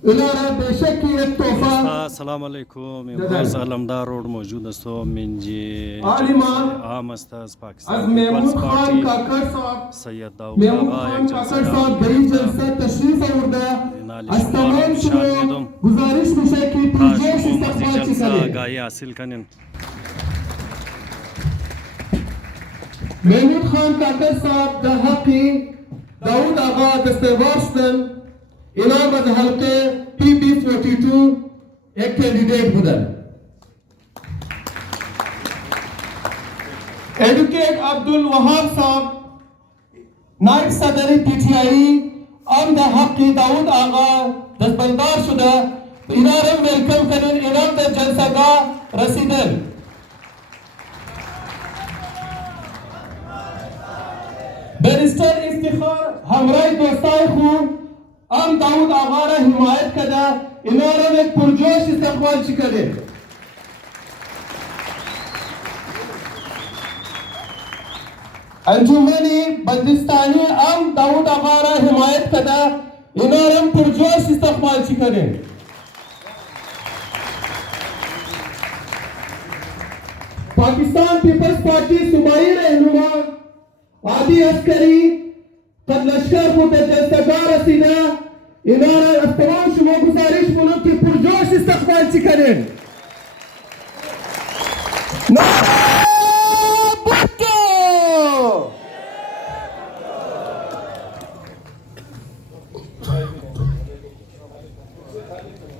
बेशक की एक तोहफा अस्सलाम वालेकुम امروز علمدار روड موجود هستم من आलिमान عام است از از پاکستان मेमून پیپلز खान पार्टी काकड़ साहब سید داود मेमून آقا खान یک काकड़ جلسه साहब बड़ी जलसा तशरीफ आवर्दा نال از شما را तमाम پیشان شما میدم गुजारिश میشه که تا پرجوش شما مزید استقبال چی جلسه کنید. آگاهی حاصل کنین. मेमून खान काकड़ साहब در حقی داود آقا دستور شدن اینا از حلقه PB42 एक कैंडिडेट بودن. एडवोकेट अब्दुल वहाब साहब नायब सदर पीटीआई आम द हक दाऊद आगा दस्तबरदार शुदा इनारम वेलकम करें इनाम द जलसगा रसीदन बैरिस्टर इफ्तिखार हमराई दोस्ताई खू आम दाऊद आगा रा हिमायत कदा इनारम एक पुरजोश इस्तकबाल चिकरे अंजुमनी बंदिस्तानी आम दाऊद आगा रा हिमायत कदा इनारम पुरजोश इस्तकबाल चिकरे पाकिस्तान पीपल्स पार्टी सूबाई रहनुमा आदि अस्करी कद लश्कर को जलसगार रसीदा इनारा तमाम शुमा गुजारिश मुनम की पुरजोश इस्तकबाल चिकरे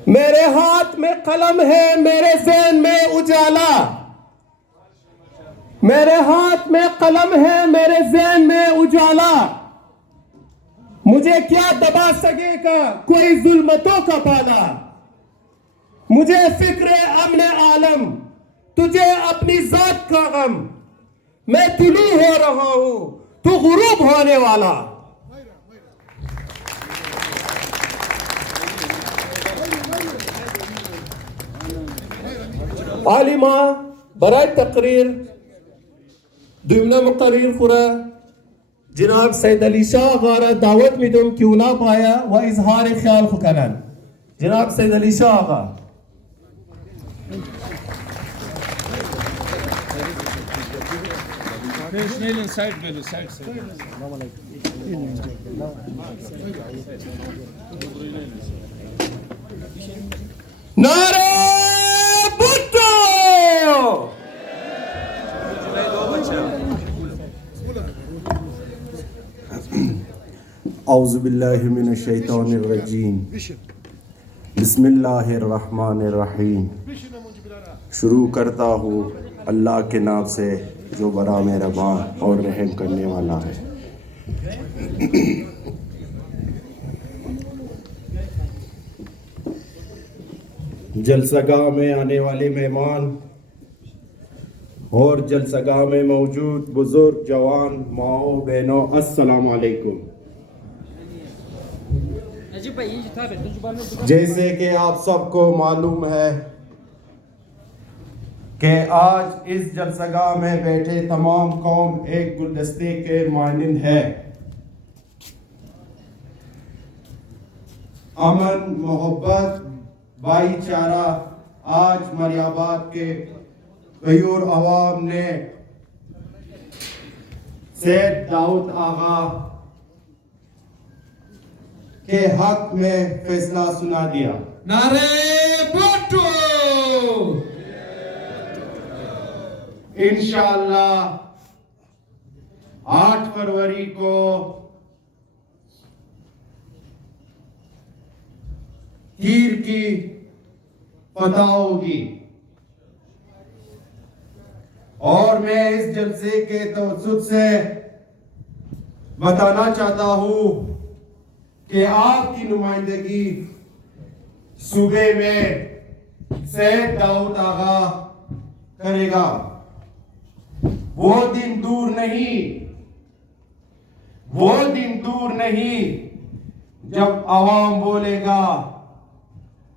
मेरे हाथ में कलम है मेरे ज़हन में उजाला मेरे हाथ में कलम है मेरे ज़हन में उजाला मुझे क्या दबा सकेगा कोई जुल्मतों का पाला मुझे फिक्र अमन आलम तुझे अपनी जात का गम मैं तुलू हो रहा हूं तू गुरूब होने वाला आलिमा बराए तकरीर दुमना मुकर्रीर खुरा जनाब सैयद अली शाह गारा दावत में तुम क्यों ना पाया व इजहार ख्याल खुकरन जनाब सैयद अली शाह आगा नारे भुट्टो औज़ुबिल्लाहि मिनश्शैतानिर्रजीम बिस्मिल्लाहिर्रहमानिर्रहीम। शुरू करता हूँ अल्लाह के नाम से जो बड़ा मेहरबान और रहम करने वाला है। जलसगाह में आने वाले मेहमान और जलसगाह में मौजूद बुजुर्ग जवान माओ बहनों अस्सलाम वालेकुम। जैसे कि आप सबको मालूम है कि आज इस जलसगाह में बैठे तमाम कौम एक गुलदस्ते के मानिंद है। अमन मोहब्बत भाईचारा आज मरियाबाद के गयूर अवाम ने सैयद दाऊद आगा के हक में फैसला सुना दिया। नारे भुट्टो इंशाअल्लाह 8 फरवरी को तीर की फतह होगी और मैं इस जलसे के तवज्जुह से बताना चाहता हूं कि आपकी नुमाइंदगी सूबे में सैयद दाऊद आगा करेगा। वो दिन दूर नहीं जब आवाम बोलेगा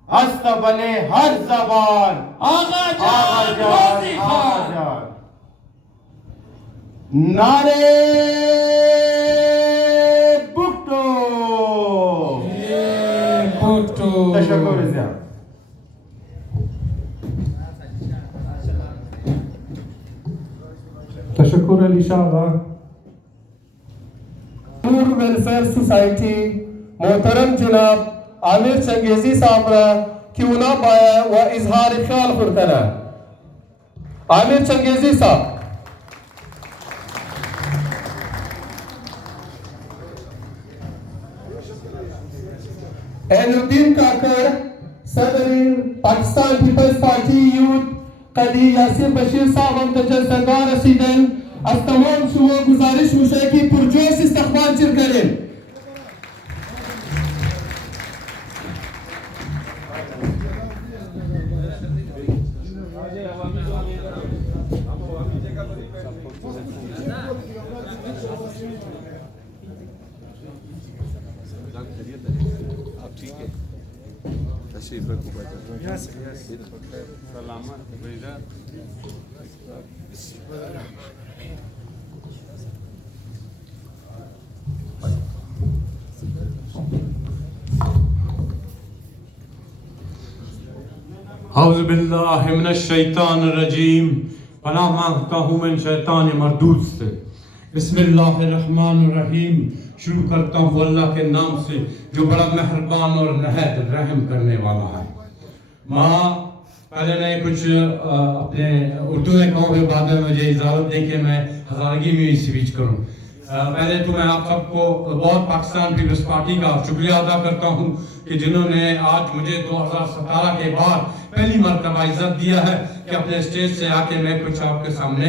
अस्तबले हर जबान आगा जान नारे भुट्टो دكتور. تشكر زیاد. تشکر علی شاه آقا. नूर वेलफेयर सोसाइटी मोहतरम जनाब आमिर चंगेजी साहब रा क्यों ना पाया व इजहार ख्याल फुरकना आमिर चंगेजी साहब एनुद्दीन काकर सदर पाकिस्तान पीपल्स पार्टी यूथ कदी यासिर बशीर साहब हम तजल सरकार रसीदन از تمام شما گزارش میشه که پرجوش استقبال چیر کنیم أعوذ بالله من الشیطان الرجیم. پناہ مانگتا ہوں میں شیطان مردود سے. بسم اللہ الرحمن الرحیم. شروع کرتا ہوں اللہ کے نام سے جو بڑا مہربان اور نہایت رحم کرنے والا ہے. ماں پہلے میں کچھ اپنے اردو میں کہوں گے، بعد میں مجھے اجازت دے کہ میں ہزارگی میں اسپیچ کروں. پہلے تو میں آپ سب کو بہت پاکستان پیپلز پارٹی کا شکریہ ادا کرتا ہوں کہ جنہوں نے آج مجھے 2017 کے بعد پہلی مرتبہ عزت دیا ہے کہ اپنے اسٹیج سے آ کے میں کچھ آپ کے سامنے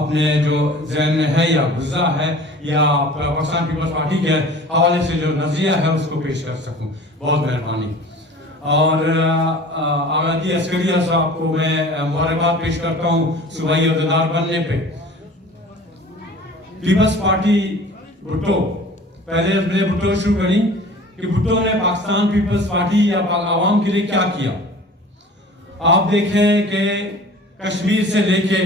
اپنے جو ذہن میں ہے یا غصہ ہے یا پاکستان پیپلز پارٹی کے حوالے سے جو نظریہ ہے اس کو پیش کر سکوں. بہت مہربانی. اور آمدی عسکریہ صاحب کو میں مبارکباد پیش کرتا ہوں صوبائی عہدیدار بننے پہ. پیپلز پارٹی بھٹو، پہلے میں بھٹو شروع کری کہ بھٹو نے پاکستان پیپلز پارٹی یا عوام کے لیے کیا کیا. آپ دیکھیں کہ کشمیر سے لے کے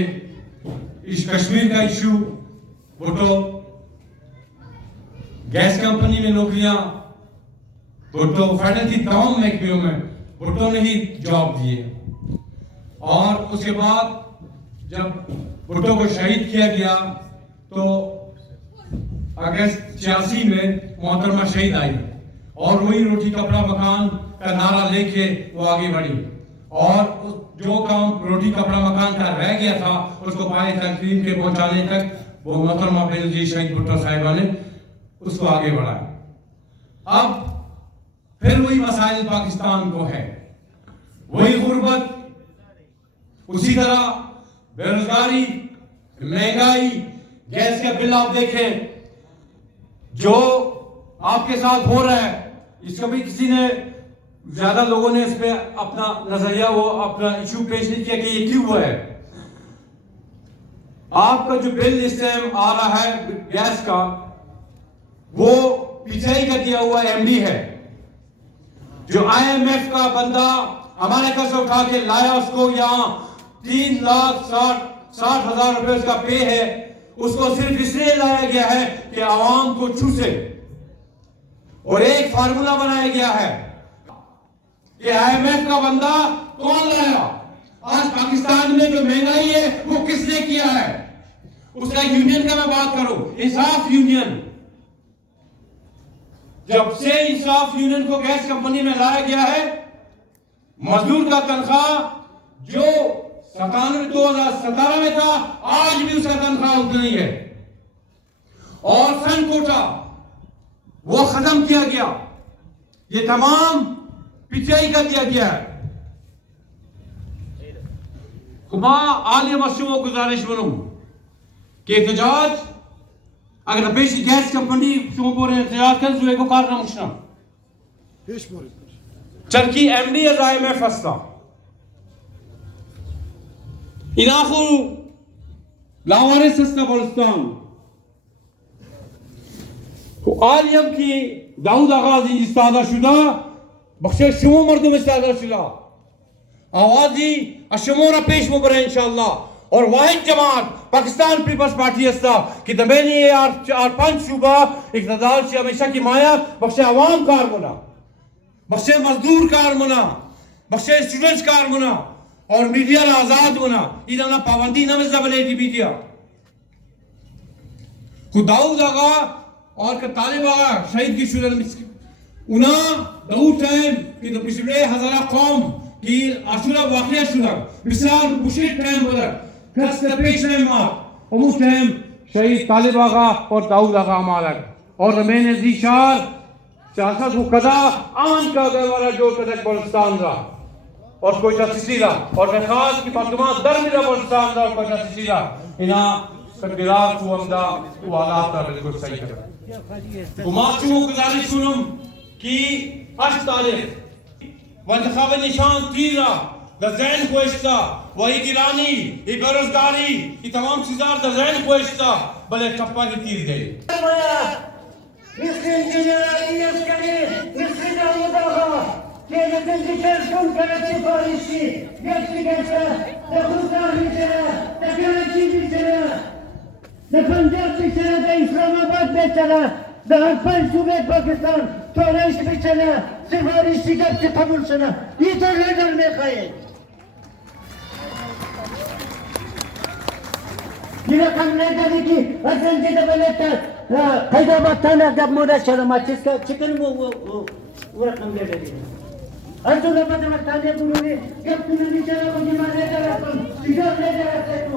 کشمیر کا ایشو بھٹو، گیس کمپنی میں نوکریاں بھٹو، فیڈرل کی تمام محکموں میں بھٹو نے ہی جاب دیے. اور اس کے بعد جب بھٹو کو شہید کیا گیا تو اگست 86 میں محترمہ شہید آئی اور وہی روٹی کپڑا مکان کا نعرہ لے کے وہ آگے بڑھی. اور جو کام روٹی کپڑا مکان کا رہ گیا تھا اس کو پائے تقسیم کے پہنچانے تک وہ محترمہ بینظیر شہید بھٹو صاحبہ نے اس کو آگے بڑھایا. اب پھر وہی مسائل پاکستان کو ہے، وہی غربت، اسی طرح بے روزگاری، مہنگائی، گیس کا بل آپ دیکھیں جو آپ کے ساتھ ہو رہا ہے. اس کا بھی کسی نے زیادہ لوگوں نے اس پہ اپنا نظریہ وہ اپنا ایشو پیش نہیں کیا کہ یہ کیوں ہوا ہے. آپ کا جو بل اس ٹائم آ رہا ہے گیس کا وہ پیچھے کا دیا ہوا ایم ڈی ہے جو آئی ایم ایف کا بندہ ہمارے گھر سے اٹھا کے لایا اس کو یہاں 3,60,000 روپے اس کا پے ہے. اس کو صرف اس لیے لایا گیا ہے کہ عوام کو چوسے اور ایک فارمولا بنایا گیا ہے کہ آئی ایم ایف کا بندہ کون لایا. آج پاکستان میں جو مہنگائی ہے وہ کس نے کیا ہے؟ اس کا یونین کا میں بات کروں، انصاف یونین. جب سے انصاف یونین کو گیس کمپنی میں لایا گیا ہے مزدور کا تنخواہ جو 2017 میں تھا آج بھی اس کا تنخواہ اتنا ہی ہے. اور سن کوٹا وہ ختم کیا گیا. یہ تمام پچائی کا دیا گیا ہے. ماں عالیہ مسئلوں کو گزارش بنوں کہ احتجاج اگر پیشی گیس کمپنی شما بورے احتجاج کرن زوئے کو کارنا مشنا چرکی ایم ڈی از آئی ایم ایف ہستا ایناخو لاوارس ہستا بلستان عالیم کی داود آغازی استادہ شدہ بخشے شما مردم استادہ شدہ آوازی اشمورا پیش مبرے انشاءاللہ. اور واحد جماعت پاکستان پیپلز پارٹی ہستا کہ دمینی اور 5 صوبہ اقتدار سے ہمیشہ کی مایا بخشے عوام کار بنا बख्शे मजदूर कारमना, बख्शे स्टूडेंट्स कारमना और मीडिया आजाद होना इन्होंने पाबंदी ना में जबले मीडिया खुदाऊद आगा और के तालिब आगा शहीद की शुरू उना दाऊद टाइम कि तो पिछले हजारा कौम की आशुरा वाक़या शुरा बिसार मुशीद टाइम बोला कस्ट पेश टाइम मार उस टाइम शहीद तालिब आगा और दाऊद आगा हमारा और रमेन जीशार सियासत को कदा आन का गवारा जो तक बलस्तान रहा और कोई तस्सीला और मैं खास की पातुमा दरमिला बलस्तान रहा और कोई तस्सीला इना तकदीरात को हमदा वाला का बिल्कुल सही कर उमाचू गुजारिश सुनूं कि 8 तारीख वंतखाब निशान तीरा दज़ैन कोइस्ता वही गिरानी ये बेरोजगारी ये तमाम चीज़ां दज़ैन कोइस्ता भले टप्पा की तीर गई Mislim generalijeskani, mislim da udaha, kiedy będzie ciężką karecie Parysi, wielki gęsta, da Huzari cena, da Karachi cena, da Punjab cena, da Islamabad cena, da Harpan Sube Pakistan, Toresh cena, Sifarişi gapçı kabul cena, yeter lider mekhaye. Yine kanunlarda ki, Hasan'cı da belirtti, Hyderabad tane gap moda çalım açıska çıkın bu rakam dedi. Arjuna badama tane bunu gap bunu bir çara bu cimane de rakam sigar ne de rakam.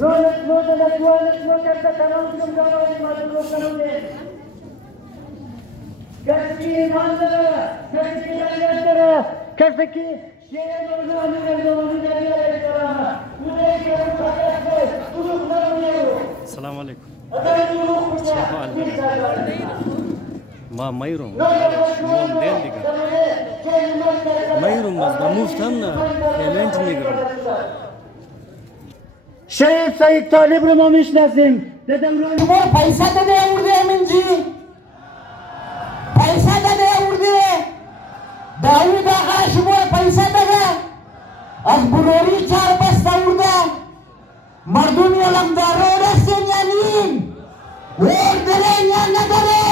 No da no da tamam bizim davayı madem bakalım ne. Gaski manzara, gaski ayetleri, gaski السلام عليكم ما مايروم موم دين ديك مايروم Mazda مفتنا هلنت نيجر Şehit Said Talib Rımamış Nazım dedem वो पैसा दे दे उड़ दे मिंजी पैसा दे दे उड़ दे दाऊद आगा शुभ पैसा दे दे आज बुरोरी 4 बस्ता उड़ दे मर्दूनी अलमदारो रस्ते यानीन वोट दे या न दे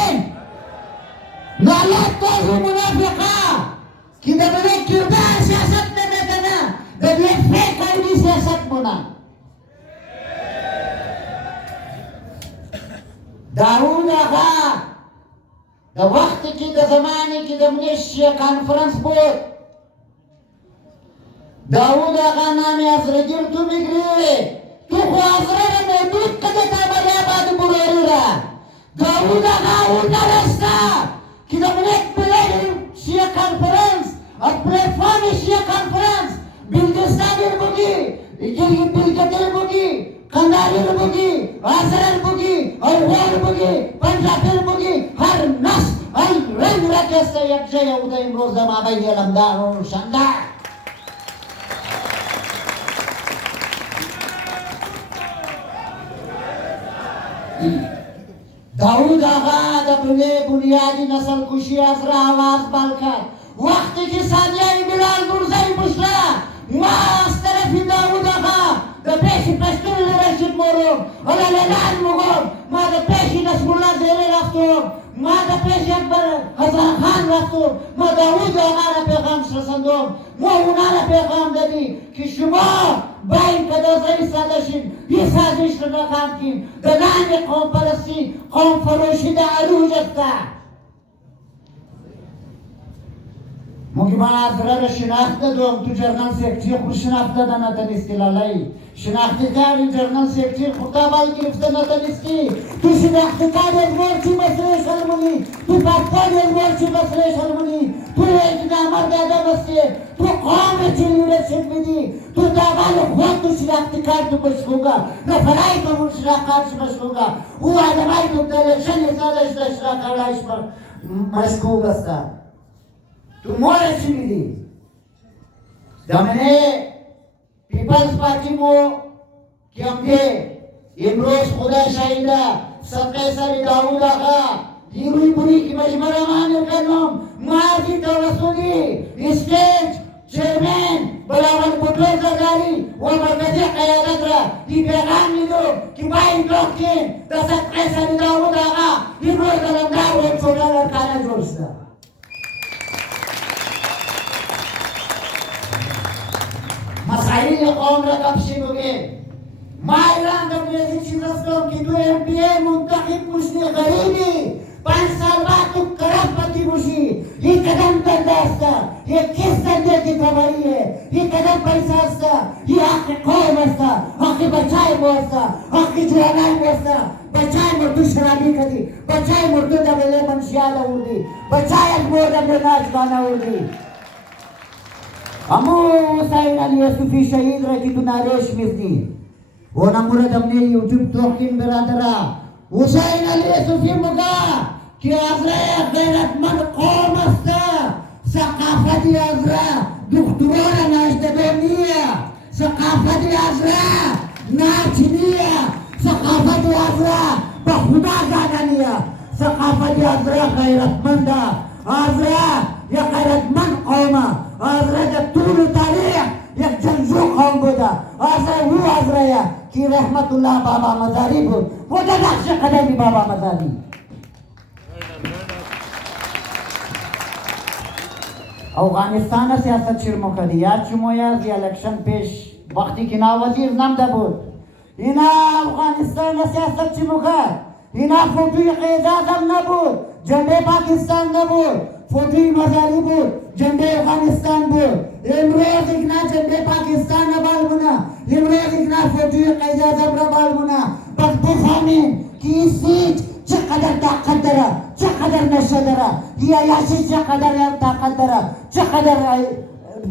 नाला तो मुनाफिका कि दबने किरदार सियासत में देना दबने फेक आईडी सियासत बना दाऊद आगा द वक्त की द जमाने की द Malaysia conference board Daud Agha नामे अफरजिल तू मिग्री तू ख्वाजरे में दूध कदे ताबले बाद बुरेरा दाऊद आगा उन्ना रस्ता कि द मलेशिया कॉन्फ्रेंस और प्लेटफॉर्म एशिया कॉन्फ्रेंस बिल्डिस्तान बुगी ये बिल्कतेल बुगी कंदारी बुगी आजरल बुगी और वार बुगी पंजाब बुगी हर नस और रंग रखे से एक जय उदय रोज माबाई अलमदार और शानदार दाऊद आगा अपने बुनियादी नस्ल खुशी असरा आवाज बालकर वक्त की सादिया बिलाल दुर्जई Bushra master Daud Agha the peshi pastor leadership morum ala lelan mogom ma the peshi nasrullah zere raftum ma the peshi akbar hazar khan raftum ma daoud agara pegham shasandom ma unala pegham dadi ki shuma bain kada zai sadashin ye sadish na kam kim the nan qom parasi qom faroshi da aruj asta مجمع أزرار شناخته دوم تو جرنال سیکتیر خود شناخته دا نتنستی lolly شناخته کاری جرنال سیکتیر خطابال گرفته نتنستی تو شناخته کاری ازوار چی مسئله شلمونی تو پاکتاری ازوار چی مسئله شلمونی تو ایک نامر دادا بستی تو قوم چی لیڈرشپ میدی تو داغال خود تو شناخته کار تو بشکوگا نفرائی تو من شناخت چی بشکوگا او آدمائی تو دلشن سادش دا شناخت پر مشکوگ استا تو مولا چی میدی دامنه پیپلز پارتی مو که امده امروز خدا شاهده صدقه سر داود آقا دیروی بوری که مجمع مانه کنم مارکی توسطی اسٹیج چیرمین بلاول بودلوزر گاری و مرکزی قیادت را این پیغام میدو که با این دوکین دست قیسر داود آقا این روی قلمدار و چولا لرکانه جوشده مسائل قوم را کپشی بگه ما ایران کا میری چیز اسلام کی تو ایم پی اے منتخب مشنی غریبی 5 سال بعد تو کرپتی بشی یہ قدم دنداستا یہ کس دندے کی خبری ہے یہ قدم پیسہ استا یہ حق قوم استا حق بچائے موستا حق جوانائی موستا بچائے مردو شرابی کدی بچائے مردو دبلے منشیالا اردی بچائے اکبور دبلے ناچبانا اردی امو حسین علی یوسفی شهید را که تو نارش میزدی و نمورد امنی یوجب توقین برادرہ حسین علی یوسفی مگا که ازرہ غیرتمند قوم استا ثقافتی ازرہ دکترون ناشددونیه ثقافتی ازرہ ناچنیه ثقافتی ازرہ بخدا زادنیه ثقافتی ازرہ غیرتمند ازرہ یا غیرتمند قوم ازرہ طول تاریخ یک جنگجو قوم بوده ازرہ او ازرہ کی رحمت الله بابا مزاری بود و در نقش قدمی بابا مزاری افغانستان سیاست شروع کردی یاد شما یاد الیکشن پیش وقتی که وزیر نمده بود اینا افغانستان سیاست شروع کرد اینا فوتوی قید اعظم نبود جنده پاکستان نبود فوتوی مزاری بود جنده افغانستان بود امروز اینا جنده پاکستان نبال بنا امروز اینا فوتوی قید اعظم نبال بنا بس بفهمین که این سیٹ چقدر طاقت داره چقدر نشه داره یا یاشی چقدر طاقت داره چقدر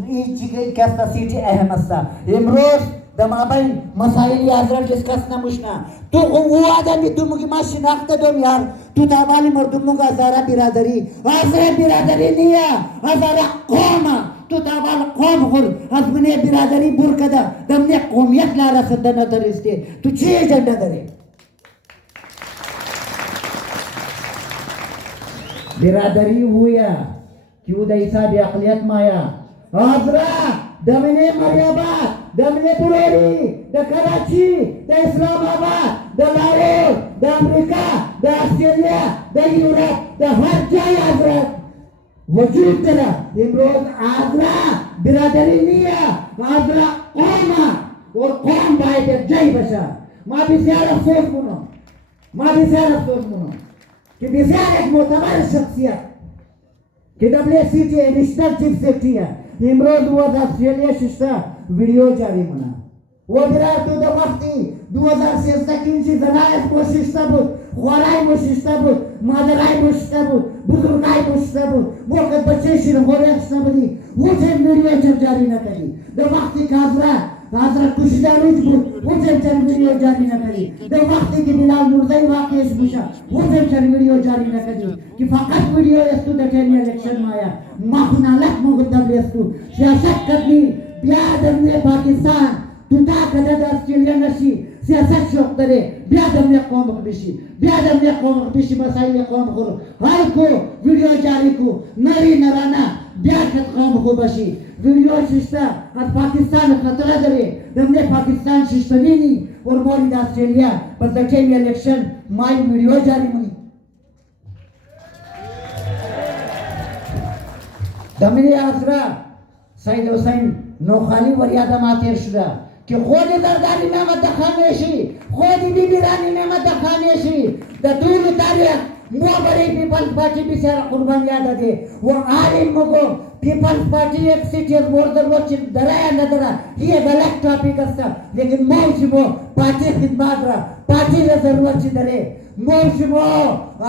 این چیزی که است سیٹ اهم است امروز دمابین مسائل حضرت discuss نموشنا تو او آدمی تو مگی ما شناخته دوم یار تو تمالی مردم کا هزارہ برادری هزارہ برادری نیه هزارہ قوم تو تمال قوم خور هزمنه برادری بور کده دمنه قومیت لاره سدنه درسته تو چی اجنده داره برادری ہویا کیوں دیسا بھی اقلیت مایا حضرہ دمنے مریاباد دمنے بروری دا کراچی دا اسلام آباد دا لاہور دا امریکہ دا آسٹریلیا دا یورپ دا ہر جائے حضرت وجود ترا امروز حضرہ برادری نیا حضرہ قوم اور قوم باید ایک جائی بشا ما بسیار افسوس منو کہ بسیار ایک معتبر شخصیت کہ WCT نیشنل چیف سیکٹری ہے امروز وہ آسٹریلیا ششتا ویڈیو جاری منا وہ برار تو دا وقتی 2013 کی زنایت کوششتا بود خورائی کوششتا بود مادرائی کوششتا بود بزرگائی کوششتا بود موقع بچے شیر خورائی کوششتا بودی وہ چند ویڈیو جاری نہ کری دا وقتی حضرت کشیدہ روز بود وہ چند ویڈیو جاری نہ کری دا وقتی کہ بلال مرزائی واقعیش بوشا وہ چند ویڈیو جاری نہ کری کہ فقط ویڈیو استو دا ٹینی الیکشن مایا ماخونا لک مغدب لیستو سیاست کرنی بیادم نے پاکستان تو تا کدد آسٹریلیا نشی سیاست شوق داره بیادم نے قوم بشی مسائل قوم خورو ہر کو ویڈیو جاری کو نری نرانا بیادت قوم خو بشی ویڈیو ششتا از پاکستان خطره داره دمنے پاکستان ششتنینی اور مورد آسٹریلیا پر دکھیں الیکشن مائی ویڈیو جاری منی دمنے آسرا سید حسین نوخالی وریادہ ماتیر شده که خودی زرداری نعمت خانیشی خودی بیبیرانی نعمت خانیشی در طول تاریخ مو برای پیپلز پارتی بسیار قربان یاد ده و عالم مگو پیپلز پارتی یک سیٹ از موردر وچی درائے ندرہ یہ غلط ٹاپک است لیکن موشی مو پارتی خدمات را پارتی را ضرورت چی داره موشی مو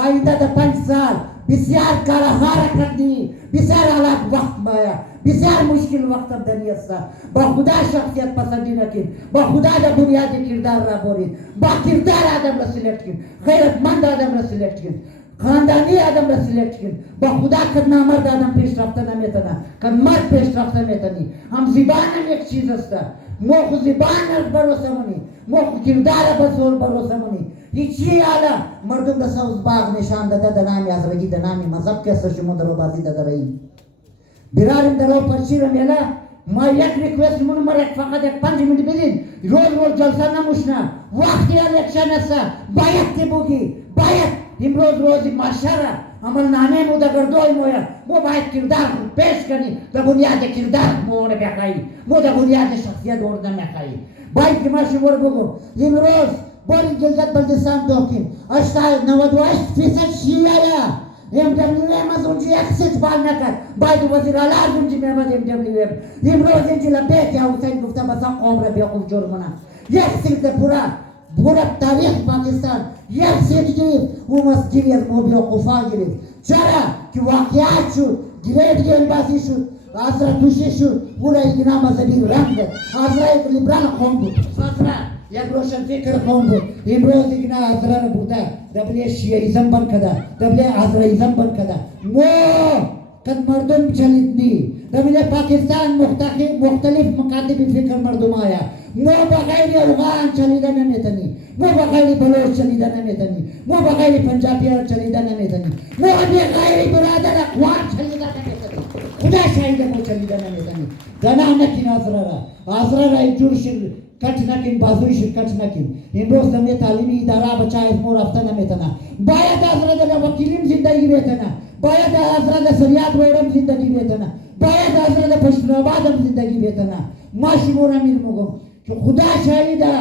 آئیدہ دا 5 سال بسیار کارهار کردی بسیار حالات وقت مایا بسیار مشکل وقت دنی است با خدا شخصیت پسندی نکید با خدا دا بنیادی کردار را برید با کردار آدم را سلیکت کن غیرتمند آدم را سلیکت کن خاندانی آدم را سلیکت کن با خدا کد نامرد آدم پیش رفته نمیتونه کد مرد پیش رفته نمیتونی هم زبان هم یک چیز است موخ زبان از بروسه منی موخ کردار بسور بروسه منی هیچی حالا مردم دا سوز باغ نشان داده دنامی از رگی دنامی مذهب کسا شما درو بازی داده رئی برارم درو پرچی رو میلا ما یک ریکوست من مرک فقط یک 5 منت بدین روز جلسه نموشنا وقتی الیکشن است باید تبوگی باید امروز روزی معاشره عمل نامه مو در گردوی مویا مو باید کردار پیش کنی در بنیاد کردار مو نمیخوایی مو در بنیاد شخصیت ور نمیخوایی باید که ما شما رو بگم امروز باری جلدت بلدستان دوکیم 98% شیعه MWM از اونجا یک استقبال نکرد باید وزیر اعلی از اونجا میامد MWM امروز اینجا لبیک حسین گفته مثلا قوم را بیاقوف جرمونه یک سیت پورا تاریخ پاکستان یک سیت گرفت او مسجدی از ما بیاقوفا گرفت چرا که واقعیت شد گرید گلباسی شد آزرا توشی شد او را اینا مذهبی رنگ داد آزرا یک لیبرال قوم بود آزرا یک روشن فکر قوم بود امروز اینا آزرا را بوده دبلی شیعیزم بند کده دبلی آزراییزم بند کده نو قد مردم چلید نی دبلی پاکستان مختلف مکاتب فکر مردم آیا مو بغیر افغان چلیده نمیتنی مو بغیر بلوچ چلیده نمیتنی مو بغیر پنجابی چلیده نمیتنی مو بغیر برادر اقوام چلیده نمیتنی خدا شاید مو چلیده نمیتنی دنا نکین آزرا را جور شد کٹ نکین بازوی شد کٹ نکین امروز دمی تعلیمی اداره بچه از مو رفته نمیتنه باید آزرا در وکیلیم زندگی بیتنه باید آزرا در سریعت روڑم زندگی بیتنه باید آزرا در پشتنابادم زندگی بیتنه ما شما را میرمگم که خدا شاهده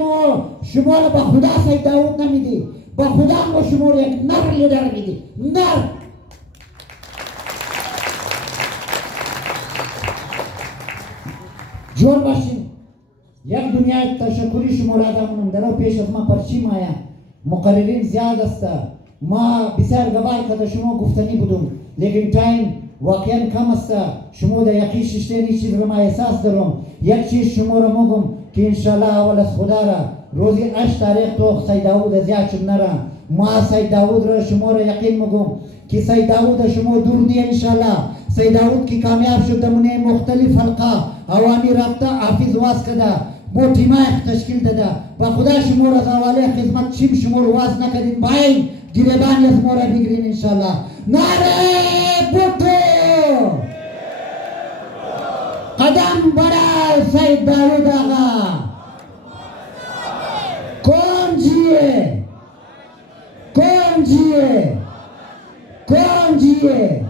ما شما را با خدا سید داود نمیدی با خدا ما شما را یک نر لیدر میدی نر جور باشین یک دنیا تشکری شما را دامونم درو پیش از ما پرچیم آیا مقررین زیاد است ما بسیار گوار کده شما گفتنی بودم لیکن تایم واقعا کم است شما در یکی ششتین چیز رو ما احساس دارم یک چیز شما رو مگم که انشالله اول از خدا را روزی 8 تاریخ تو سید داود از یاد شد نرم ما سید داود را شما را یقین مگم که سید داود شما دور دی انشالله سید داود کی کامیاب شد دمونه مختلف حلقه عوامی رابطه حافظ واس کده بو تیمای تشکیل داده با خدا شما را زواله خدمت چیم شما رو واس نکدین باین گریبانی از ما را بگیرین انشالله نعره بوتو قدم برا سید داود آقا کون جیه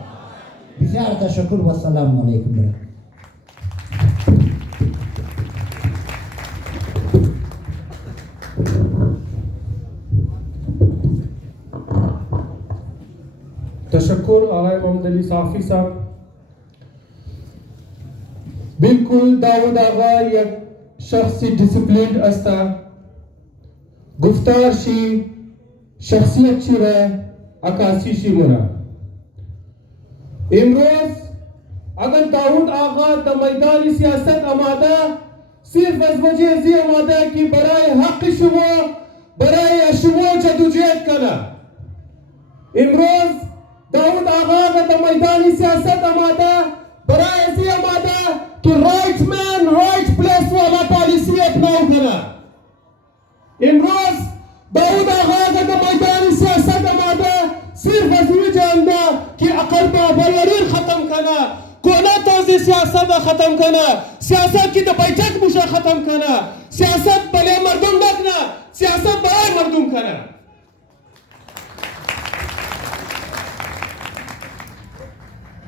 بسیار تشکر و السلام علیکم برا تشکر آقای محمد علی صافی صاحب بالکل داود آقا یک شخصی دیسپلینড است گفتار شی شخصیت چی را عکاسی شی مرا امروز اگر داود آقا در میدان سیاست آماده صرف از وجه زی آماده که برای حق شما برای شما جدوجہد کنه امروز داود آقا در میدان سیاست آماده برای زی آماده که رایت مین رایت پلیس والا پالیسی اپناو کنه امروز داود آقا در میدان سیاست آماده صرف از این جانده که اقل باورین ختم کنه کونا توزی سیاست ختم کنه سیاست کی در بیٹک موشه ختم کنه سیاست بله مردم نکنه سیاست برای مردم کنه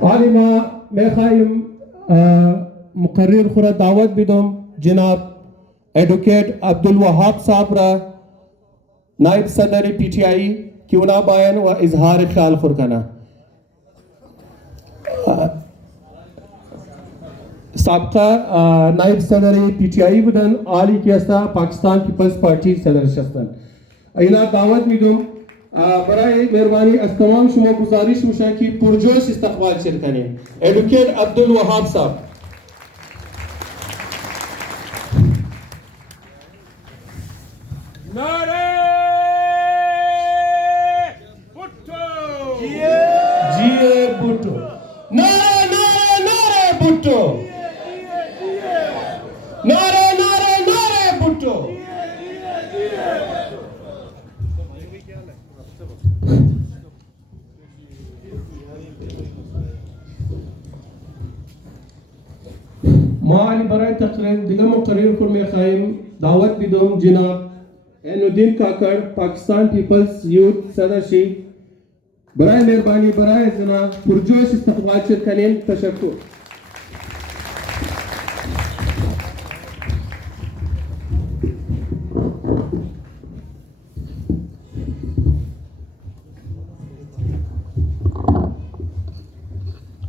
حالی ما میخوایم مقرر خورا دعوت بدم جناب ایڈوکیٹ عبدالوهاب صاحب را نائب صدر پی ٹی آئی که اونا باین و اظهار خیال خور کنه سابقه نائب صدر پی ٹی آئی بودن آلی که استا پاکستان پیپلز پارتی صدر شستن اینا دعوت میدم برای مهربانی از تمام شما گزارش میشه که پرجوش استقبال شد کنیم ایڈوکیٹ عبدالوهاب صاحب نعره بھٹو جیے بھٹو نعرہ نعرہ نعرہ بھٹو نعرہ نعرہ نعرہ بھٹو برای تقریر دیگه مقرر فرمی خواهیم دعوت بدم جناب اینودین کاکر پاکستان پیپلز یوت صدرشی برای مهربانی برای جناب پرجوش استقبال کنیم. تشکر.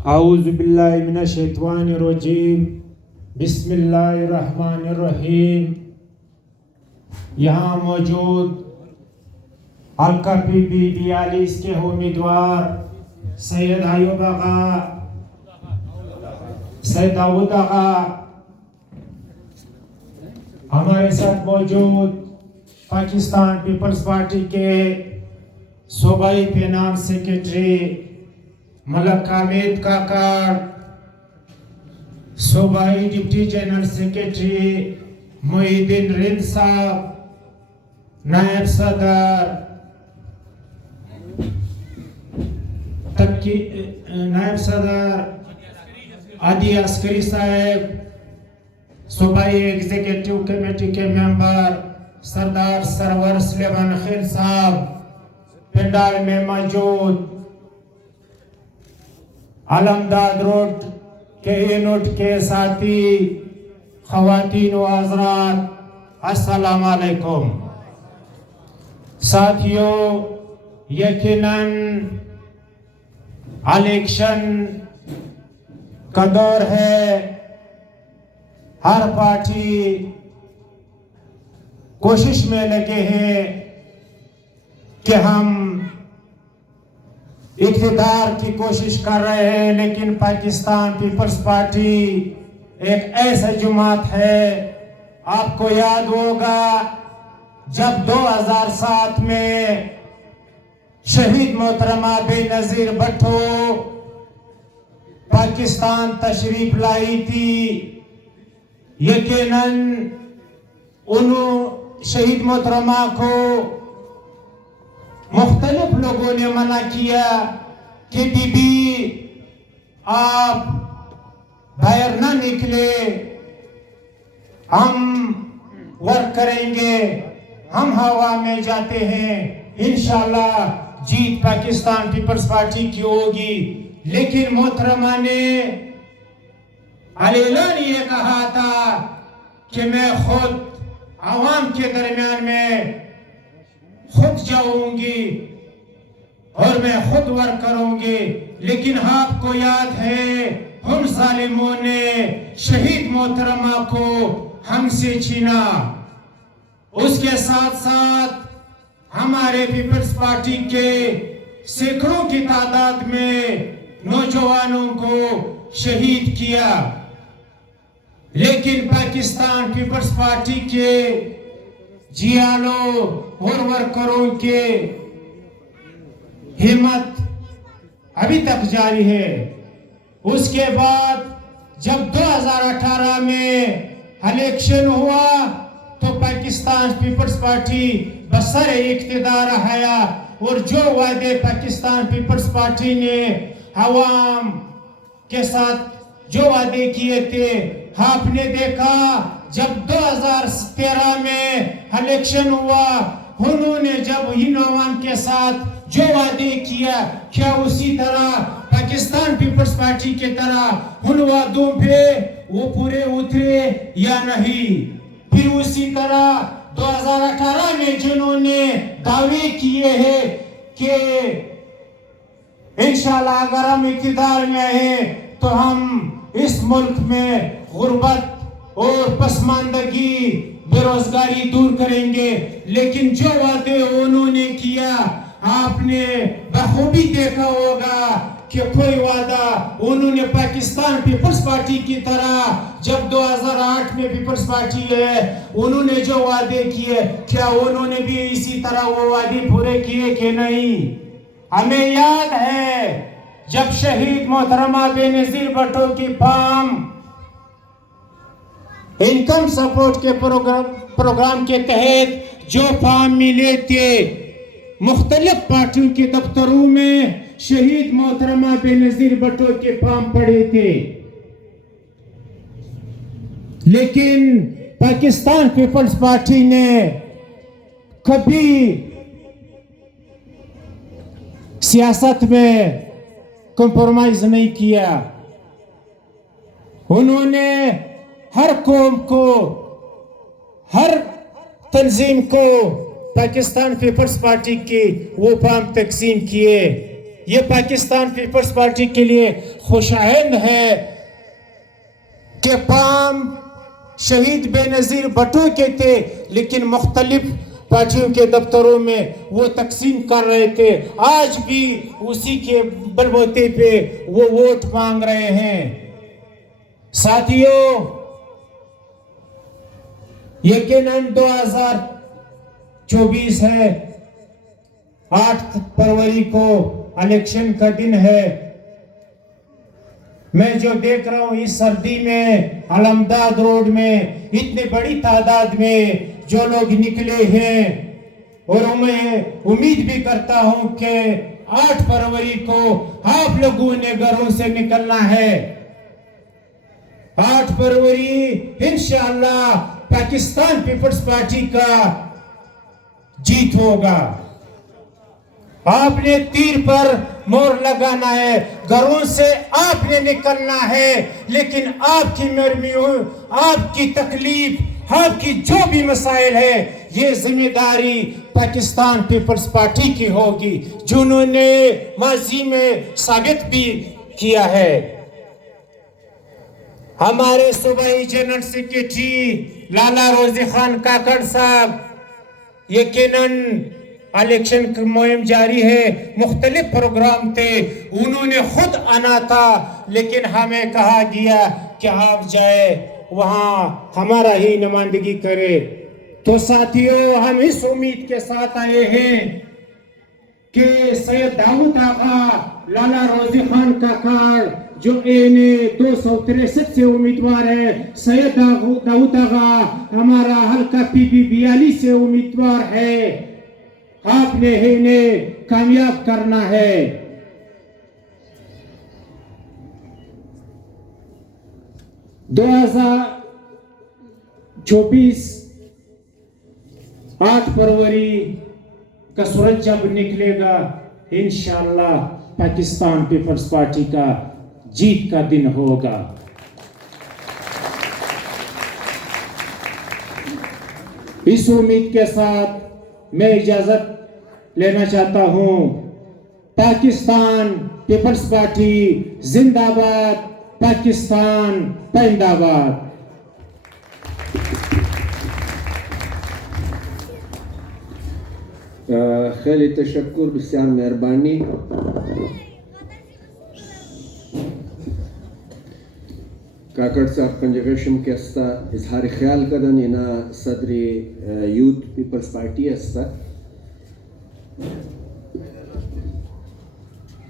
أعوذ بالله من الشيطان الرجيم بسم الله الرحمن الرحیم. यहाँ मौजूद हल्का PB42 के उम्मीदवार सैयद आयुब आगा, सैयद दाऊद आगा, हमारे साथ मौजूद पाकिस्तान पीपल्स पार्टी के सूबाई फाइनेंस सेक्रेटरी मलक हामिद काकड़, सूबाई deputy general secretary Mohiddin Rind साहब, नायब सदर आदि अस्करी साहब, सूबाई एग्जीक्यूटिव कमेटी के मेंबर सरदार सरवर सुलेमान खिल साहब, पंडाल में मौजूद आलमदाद रोड के यूनिट के साथी ख़वातीन व हज़रात, अस्सलाम वालेकुम। साथियों, यकीनन इलेक्शन का दौर है। हर पार्टी कोशिश में लगे हैं कि हम इक़्तिदार की कोशिश कर रहे हैं, लेकिन पाकिस्तान पीपल्स पार्टी एक ऐसा जमात है, आपको याद होगा जब 2007 में शहीद मोहतरमा बेनज़ीर भुट्टो पाकिस्तान तशरीफ लाई थी। यकीनन उन शहीद मोहतरमा को मुख्तलिफ लोगों ने मना किया कि बीबी आप बाहर ना निकले, हम वर्क करेंगे, हम हवा में जाते हैं, इंशाल्लाह जीत पाकिस्तान पीपल्स पार्टी की होगी। लेकिन मोहतरमा ने अलैलान ये कहा था कि मैं खुद आवाम के दरमियान में खुद जाऊंगी और मैं खुद वर्क करूंगी। लेकिन आपको याद है हम जालिमों ने शहीद मोहतरमा को हमसे छीना। उसके साथ साथ हमारे पीपल्स पार्टी के सैकड़ों की तादाद में नौजवानों को शहीद किया। लेकिन पाकिस्तान पीपल्स पार्टी के जियालों और वर्करों के हिम्मत अभी तक जारी है। उसके बाद जब 2018 में इलेक्शन हुआ तो पाकिस्तान पीपल्स पार्टी बसर इक़्तिदार आया और जो वादे पाकिस्तान पीपल्स पार्टी ने अवाम के साथ जो वादे किए थे, आपने देखा जब 2013 में इलेक्शन हुआ, उन्होंने जब इन अवाम के साथ जो वादे किया, क्या उसी तरह पाकिस्तान पीपल्स पार्टी के तरह उन वादों पे वो पूरे उतरे या नहीं? फिर उसी तरह 2018 में जिन्होंने दावे किए हैं कि इंशाल्लाह अगर हम इक़्तिदार में आए तो हम इस मुल्क में गुर्बत और पसमानदगी बेरोजगारी दूर करेंगे। लेकिन जो वादे उन्होंने किया आपने बखूबी देखा होगा कि कोई वादा उन्होंने पाकिस्तान पीपल्स पार्टी की तरह जब 2008 में पीपल्स पार्टी है उन्होंने जो वादे किए, क्या उन्होंने भी इसी तरह वो वादे पूरे किए कि नहीं? हमें याद है जब शहीद मोहतरमा बेनज़ीर भुट्टो की फार्म इनकम सपोर्ट के प्रोग्राम के तहत जो फार्म मिले थे मुख्तलिफ पार्टियों के दफ्तरों में शहीद मोहतरमा बेनज़ीर भुट्टो के फार्म पड़े थे। लेकिन पाकिस्तान पीपल्स पार्टी ने कभी सियासत में कॉम्प्रोमाइज नहीं किया। उन्होंने हर कौम को, हर तंजीम को पाकिस्तान पीपल्स पार्टी की वो फार्म तकसीम किए। ये पाकिस्तान पीपल्स पार्टी के लिए खुशाइंद है कि फार्म शहीद बेनज़ीर भुट्टो के थे, लेकिन मुख्तलिफ पार्टियों के दफ्तरों में वो तकसीम कर रहे थे। आज भी उसी के बलबूते पे वो वोट मांग रहे हैं। साथियों, यकीनन 2024 है, 8 फरवरी को इलेक्शन का दिन है। मैं जो देख रहा हूं इस सर्दी में अलमदाद रोड में इतने बड़ी तादाद में जो लोग निकले हैं, और मैं उम्मीद भी करता हूं कि 8 फरवरी को आप लोगों ने घरों से निकलना है। 8 फरवरी इंशाअल्लाह पाकिस्तान पीपल्स पार्टी का जीत होगा। आपने तीर पर मोहर लगाना है, घरों से आपने निकलना है, लेकिन आपकी मरमियों, आपकी तकलीफ, आपकी जो भी मसाइल है, ये जिम्मेदारी पाकिस्तान पीपल्स पार्टी की होगी, जिन्होंने माजी में साबित भी किया है। हमारे सूबाई जनरल सेक्रेटरी लाला रोजी खान काकड़ साहब, यकीनन इलेक्शन की मुहिम जारी है, मुख्तलिफ प्रोग्राम थे, उन्होंने खुद आना था, लेकिन हमें कहा गया कि आप जाए वहाँ हमारा ही नुमाइंदगी करे। तो साथियों, हम इस उम्मीद के साथ आए हैं कि सैयद दाऊद आगा लाला रोजी खान काकड़ जो एने 263 से उम्मीदवार है, सैयद दाऊद आगा हमारा हल्का पीपी 42 से उम्मीदवार है, आपने इन्हें कामयाब करना है। 2024 8 फरवरी का सूरज जब निकलेगा, इंशाअल्लाह पाकिस्तान पीपल्स पार्टी का जीत का दिन होगा। इस उम्मीद के साथ मैं इजाजत लेना चाहता हूं। पाकिस्तान पीपल्स पार्टी जिंदाबाद, पाकिस्तान पैंदाबाद। खैली तशक्कुर, बसियार मेहरबानी। काकड़ साहब कंजगशम के अस्ता इजहार ख्याल कदन इना सदरी यूथ पीपल्स पार्टी अस्ता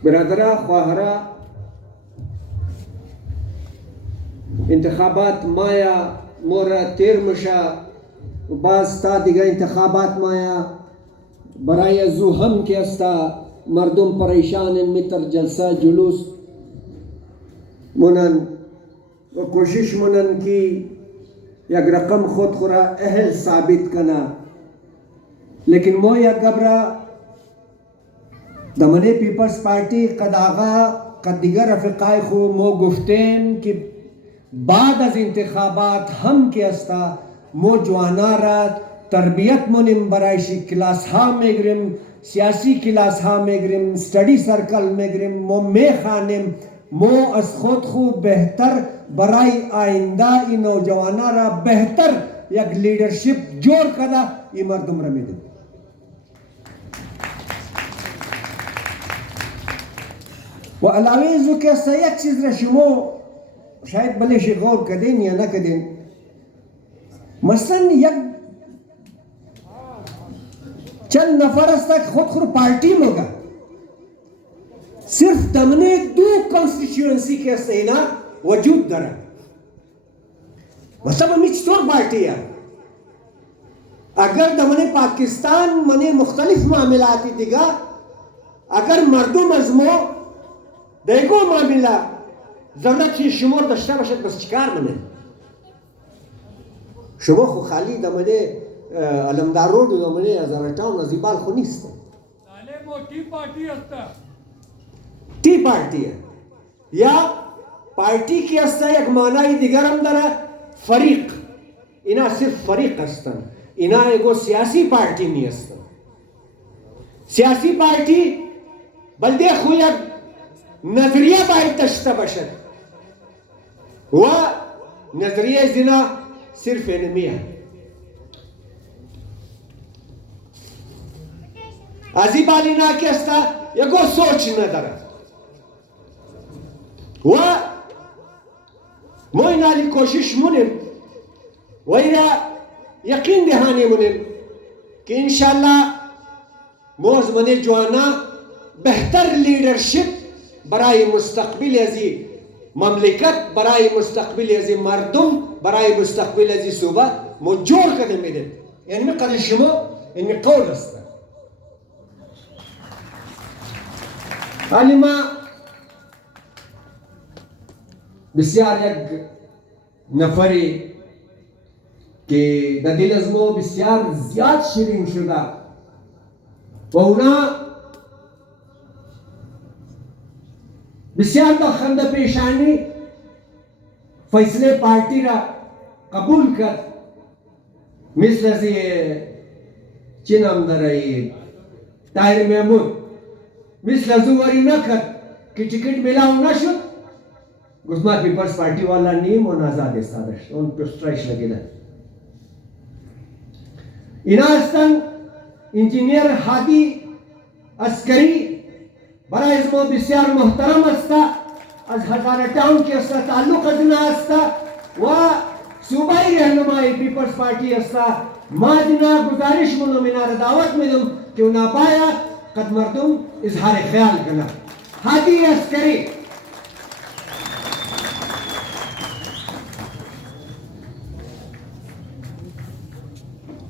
बिरादरा ख्वाहरा इंतखाबात माया मोरा तेर मशा बाज ता दिगा इंतखाबात माया बराया जू हम के अस्ता मर्दुम परेशान मित्र जलसा जुलूस मुनन वो कोशिश मुनन की यक रकम खुद खुरा अहल साबित कना, लेकिन मो या गबरा दमने पीपल्स पार्टी कदागा कदिगर रफ़िक़ाए खो मो गुफ्तेन कि बाद अज इंतखाबात हम के अस्ता मो जवानारा तरबियत मुनिम बराइशी क्लास हा मेग्रिम, सियासी क्लास हा मेग्रिम, स्टडी सर्कल मेग्रिम, मो मे खानिम मो अस खुद खू बेहतर बराई आइंदा इ नौजवानारा बेहतर यक लीडरशिप जोर कदा इ मर्दुम रमीद। वो अलावे जो के सयक चीज रशमो शायद भले शे गौर कदें या न कदें, मसलन यक चंद नफर तक खुद खुद पार्टी होगा, सिर्फ तमने 2 कॉन्स्टिट्यूएंसी के सेना वजूद दरा, मतलब मिचतोर पार्टी है। अगर दमने पाकिस्तान मने मुख्तलिफ मामलाती दिगा, अगर मर्दों मजमो देखो मामला जरूरत की शुमोर दश्ता बशत बस चिकार मने شما خو خالی دمنه علمدار روड دمنه هزارتان نزیبال خو نیست. टी पार्टी है या पार्टी की असता एक मानाई दिगरम दरा फरीक इना सिर्फ फरीक असतन इना एगो सियासी पार्टी नहीं असतन सियासी पार्टी बल्दे खुया नजरिया बाई तश्ता बशर व नजरिया जिना सिर्फ एनमिया अजीबालिना के असता एगो सोच न दरा و موینا لی کوشش منیم و ایرا یقین دهانی منیم که انشالله موز من جوانا بهتر لیڈرشپ برای مستقبل ازی مملکت برای مستقبل ازی مردم برای مستقبل ازی صوبه مجور کده میدیم یعنی می قدر شما این می قول است حالی ما بسیار یک نفری که در دل از ما بسیار زیاد شیرین شده و اونا بسیار با خنده پیشانی فیصله پارتی را قبول کرد مثل از چی نام داره طاهر محمود مثل از او وری نکرد که टिकट मिलाव نشد गुस्मा पीपल्स पार्टी वाला नीम और आजाद इस्तादश उन पर स्ट्राइक लगेगा इनास्तन इंजीनियर हादी अस्करी बड़ा इसमें बिस्यार मोहतरम अस्ता आज हजारा टाउन के अस्ता ताल्लुक अजना अस्ता व सूबाई रहनुमाई पीपल्स पार्टी अस्ता माजना गुजारिश मुनो मिनार दावत में तुम क्यों ना पाया कदमर तुम इजहार ख्याल करना Hadi Askari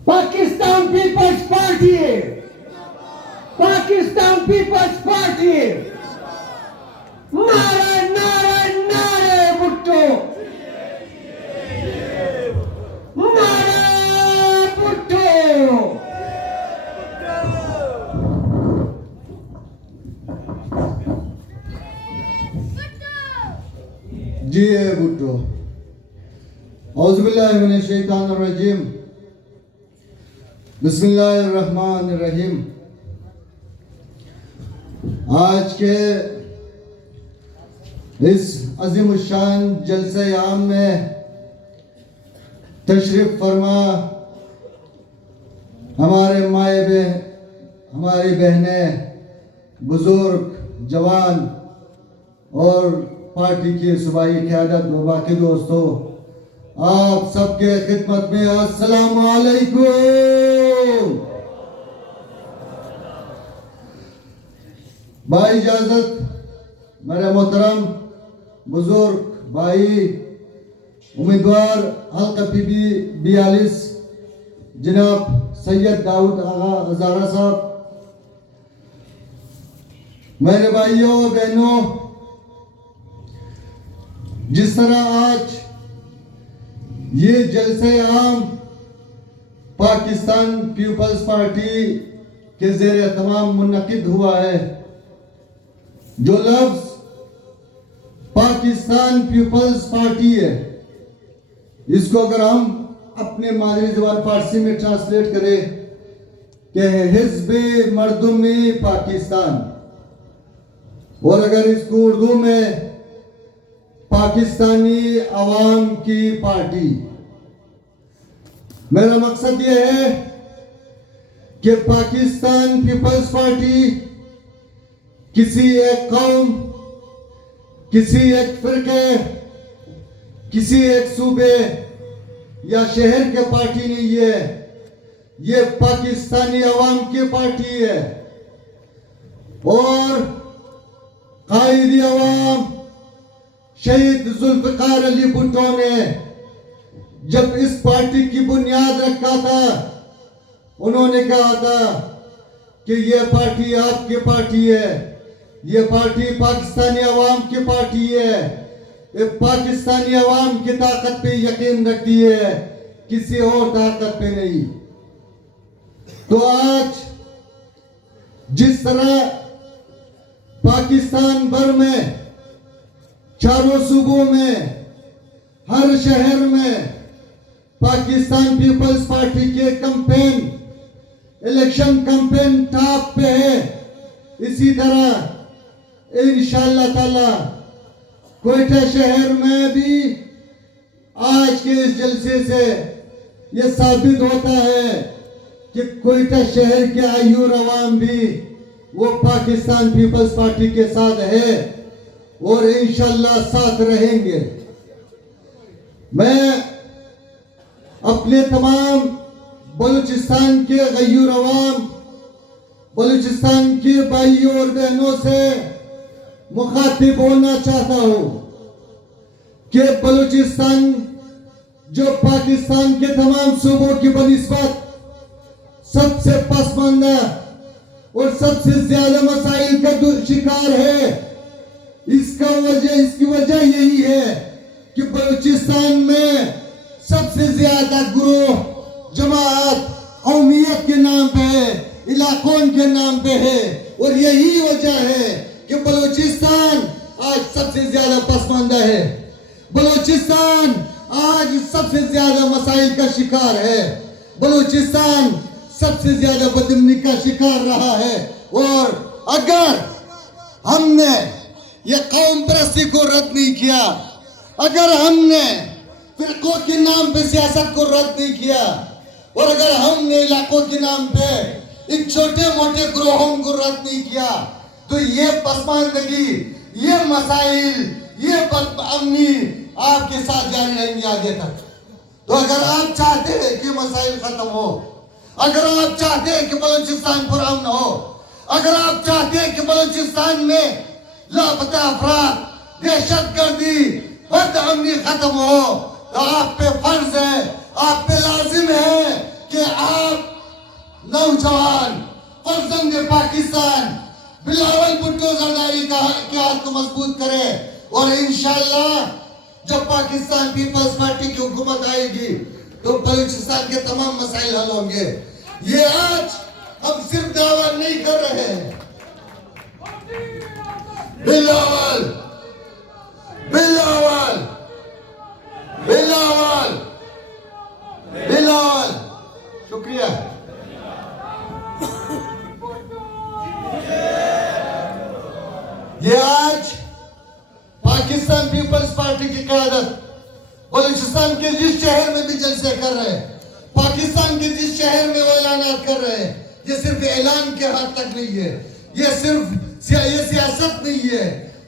Pakistan People's Party! Pakistan People's Party! Nare, nare, nare, Bhutto! Nare, Bhutto! जी भुट्टो औज़ुबिल्लाहि मिनश शैतानिर रजीम बिस्मिल्लाहिर्रहमानिर्रहीम। आज के इस अज़ीमुश्शान जलसे आम में तशरीफ फरमा हमारे हमारी बहनें बुजुर्ग जवान और पार्टी की सूबाई क़यादत व बाकी दोस्तों आप सबके खिदमत में अस्सलाम वालेकुम। भाई इजाजत मेरे मोहतरम बुजुर्ग भाई उम्मीदवार हल्का पीबी 42 जनाब सैयद दाऊद आगा हजारा साहब, मेरे भाइयों और बहनों, जिस तरह आज ये जलसे आम पाकिस्तान पीपल्स पार्टी के ज़ेरे तमाम मुनक़िद हुआ है, जो लफ्ज़ पाकिस्तान पीपल्स पार्टी है, इसको अगर हम अपने मादरी ज़बान फारसी में ट्रांसलेट करें कि हिज़्ब मर्दुमी पाकिस्तान, और अगर इसको उर्दू में पाकिस्तानी अवाम की पार्टी। मेरा मकसद यह है कि पाकिस्तान पीपल्स पार्टी किसी एक कौम, किसी एक फिरके, किसी एक सूबे या शहर के पार्टी नहीं है, ये पाकिस्तानी अवाम की पार्टी है। और कायदी अवाम शहीद जुल्फ़िकार अली भुट्टो ने जब इस पार्टी की बुनियाद रखा था, उन्होंने कहा था कि ये पार्टी आपकी पार्टी है, ये पार्टी पाकिस्तानी अवाम की पार्टी है, ये पाकिस्तानी अवाम की ताकत पे यकीन रखती है, किसी और ताकत पे नहीं। तो आज जिस तरह पाकिस्तान भर में चारों सूबों में हर शहर में पाकिस्तान पीपल्स पार्टी के कैंपेन, इलेक्शन कैंपेन टॉप पे है, इसी तरह इंशाअल्लाह ताला कोयटा शहर में भी आज के इस जलसे से ये साबित होता है कि कोयटा शहर के आयूर अवाम भी वो पाकिस्तान पीपल्स पार्टी के साथ है और इंशाअल्लाह साथ रहेंगे। मैं अपने तमाम बलूचिस्तान के गयूर अवाम, बलूचिस्तान के भाइयों और बहनों से मुखातिब होना चाहता हूं कि बलूचिस्तान जो पाकिस्तान के तमाम सूबों की बनिस्बत सबसे पसमानदा और सबसे ज्यादा मसाइल का शिकार है, इसकी वजह यही है कि बलूचिस्तान में सबसे ज्यादा ग्रोह जमात कौमियत के नाम पे है, इलाकों के नाम पे है और यही वजह है कि बलूचिस्तान आज सबसे ज्यादा पसमानदा है। बलूचिस्तान आज सबसे ज्यादा मसाइल का शिकार है। बलूचिस्तान सबसे ज्यादा बदमनी का शिकार रहा है और अगर हमने ये कौम परस्ती को रद्द नहीं किया, अगर हमने फिरकों के नाम पे सियासत को रद्द नहीं किया और अगर हमने इलाकों के नाम पे इन छोटे मोटे ग्रोहों को रद्द नहीं किया तो ये पसमानदगी, ये मसाइल, ये बदअमनी आपके साथ जारी रहेंगे आगे तक। तो अगर आप चाहते हैं कि मसाइल खत्म हो, अगर आप चाहते हैं कि बलूचिस्तान पुरअमन हो, अगर आप चाहते हैं कि बलूचिस्तान में लापता अफराद, दहशतगर्दी, बदअमनी खत्म हो, तो आप पे फर्ज है, आप पे लाजिम है कि आप नौजवान फर्जंद पाकिस्तान बिलावल भुट्टो जरदारी के हाथ को मजबूत करें और इंशाअल्लाह जब पाकिस्तान पीपल्स पार्टी की हुकूमत आएगी तो बलूचिस्तान के तमाम मसाइल हल होंगे। ये आज हम सिर्फ दावा नहीं कर रहे हैं। बिलावल बिलावल बिलावल बिलावल, शुक्रिया। ये आज पाकिस्तान पीपल्स पार्टी की क़यादत बलूचिस्तान के जिस शहर में भी जलसे कर रहे हैं, पाकिस्तान के जिस शहर में वो ऐलानात कर रहे हैं, ये सिर्फ ऐलान के हद तक नहीं है, ये सिर्फ ये सियासत नहीं है,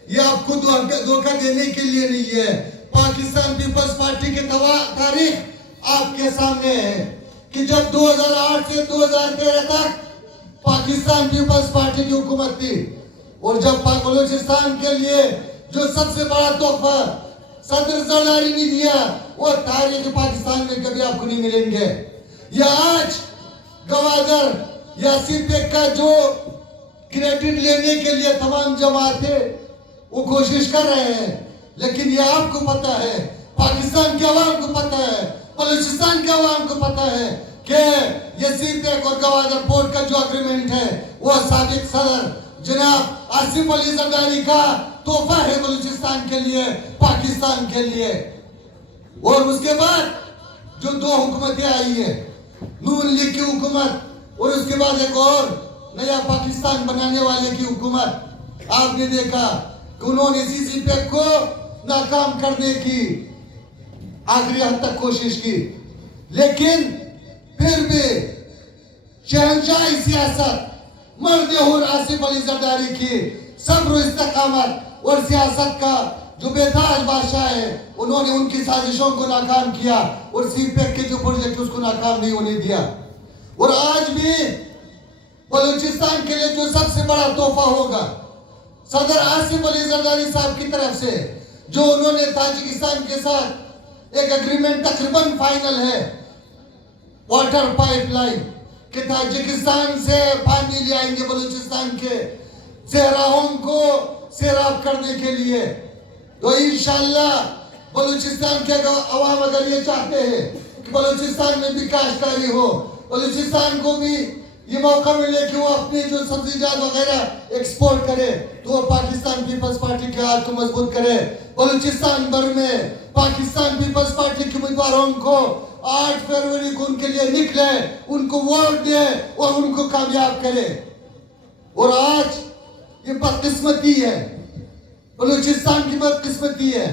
ये आपको धोखा देने के लिए नहीं है। पाकिस्तान पीपल्स पार्टी की तारीख आपके सामने है कि जब 2008 से 2013 तक पाकिस्तान पीपल्स पार्टी की हुकूमत थी और जब बलूचिस्तान के लिए जो सबसे बड़ा तोहफा सदर जरदारी ने दिया वो तारीख पाकिस्तान में कभी आपको नहीं मिलेंगे। या आज गवादर या सीपेक का जो क्रेडिट लेने के लिए तमाम जमातें वो कोशिश कर रहे हैं, लेकिन ये आपको पता है, पाकिस्तान के अवाम को पता है, बलूचिस्तान के अवाम को पता है कि ये सीपेक और गवादर पोर्ट का जो अग्रीमेंट है वो साबिक सदर जनाब आसिफ अली जरदारी का तोहफा है बलूचिस्तान के लिए, पाकिस्तान के लिए। और उसके बाद जो दो हुकूमतें आई है, नून लीग की हुकूमत और उसके बाद एक और नया पाकिस्तान बनाने वाले की हुकूमत, आपने देखा कि उन्होंने सीसीपेक को नाकाम करने की आखिरी हद तक कोशिश की, लेकिन फिर भी शहंशाही सियासत मर्द और आसिफ अली जरदारी की सब्र इस्तकामत और सियासत का जो बेताज बादशाह है, उन्होंने उनकी साजिशों को नाकाम किया और सीपेक के जो प्रोजेक्ट उसको नाकाम नहीं होने दिया। और आज भी बलूचिस्तान के लिए जो सबसे बड़ा तोहफा होगा सदर आसिफ अली जरदारी साहब की तरफ से, जो उन्होंने ताजिकिस्तान के साथ एक एग्रीमेंट तकरीबन फाइनल है, वाटर पाइपलाइन कि ताजिकिस्तान से पानी ले आएंगे बलूचिस्तान के सेहराओं को सैराब करने के लिए। तो इंशाअल्लाह बलूचिस्तान के अवाम अगर ये चाहते हैं कि बलूचिस्तान में भी काश्तकारी हो, बलूचिस्तान को भी ये मौका मिले कि वो अपने जो सब्जीजात वगैरह एक्सपोर्ट करे, तो वो पाकिस्तान पीपल्स पार्टी के हाथ को मजबूत करे। बलूचिस्तान भर में पाकिस्तान पीपल्स पार्टी के उम्मीदवारों को 8 फरवरी को उनके लिए निकले, उनको वोट दे और उनको कामयाब करे। और आज ये बदकिस्मती है, बलूचिस्तान की बदकिस्मती है,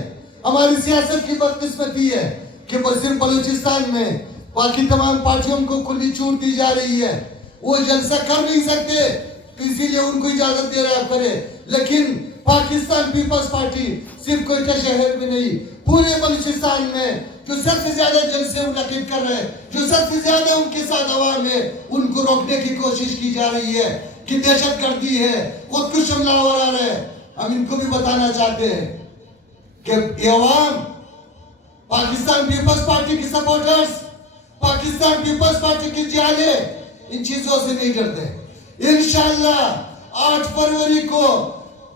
हमारी सियासत की बदकिस्मती है कि सिर्फ बलूचिस्तान में बाकी तमाम पार्टियों को खुली छूट दी जा रही है। वो जलसा कर नहीं सकते तो इसीलिए उनको इजाजत दे रहा करे, लेकिन पाकिस्तान पीपल्स पार्टी सिर्फ कोयटा शहर में नहीं, पूरे बलूचिस्तान में जो सबसे ज्यादा जलसे मुनक़िद कर रहे हैं, जो सबसे ज्यादा उनके साथ आवाम है, उनको रोकने की कोशिश की जा रही है कि दहशतगर्दी है, खुदकुश हमला हो रहा है। हम इनको भी बताना चाहते हैं कि ये आवाम पाकिस्तान पीपल्स पार्टी की सपोर्टर्स, पाकिस्तान पीपल्स पार्टी की जियाले इन चीजों से नहीं डरते। इंशाअल्लाह 8 फरवरी को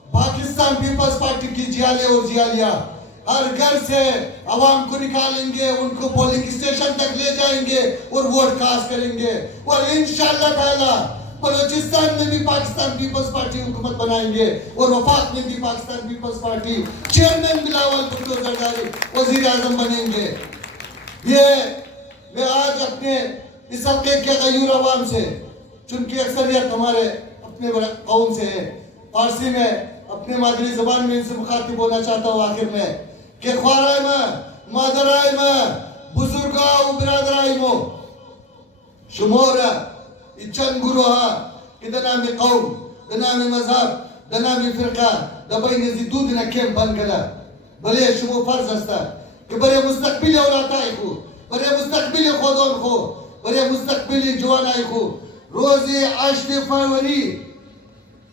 पाकिस्तान पीपल्स पार्टी की जियाले और जियालिया हर घर से आवाम को निकालेंगे, उनको पोलिंग स्टेशन तक ले जाएंगे और वोट कास्ट करेंगे। और इंशाअल्लाह ताला बलूचिस्तान में भी पाकिस्तान पीपल्स पार्टी हुकूमत बनाएंगे और वफाक में भी पाकिस्तान पीपल्स पार्टी चेयरमैन बिलावल भुट्टो जरदारी वजीर आजम बनेंगे। ये मैं आज अपने इस हल्के के गयूर अवाम से, चूंकि अक्सरियत हमारे अपने कौम से है, फारसी में अपने मादरी जबान में इनसे मुखातिब होना चाहता हूँ आखिर में कि ख्वाराय में मादराय में बुजुर्गा बिरादराय मो शुमोर इचन गुरुहा कि दनामी कौम, दनामी मजहब, दनामी फिरका दबाई ने जिदूद न केम बन गला भले शुमो फर्ज हस्ता कि बरे मुस्तकबिल औलाताय को, बरे मुस्तकबिल खुदोन को, बरे मुस्तकबिल जवानाय को रोज़े 8 फरवरी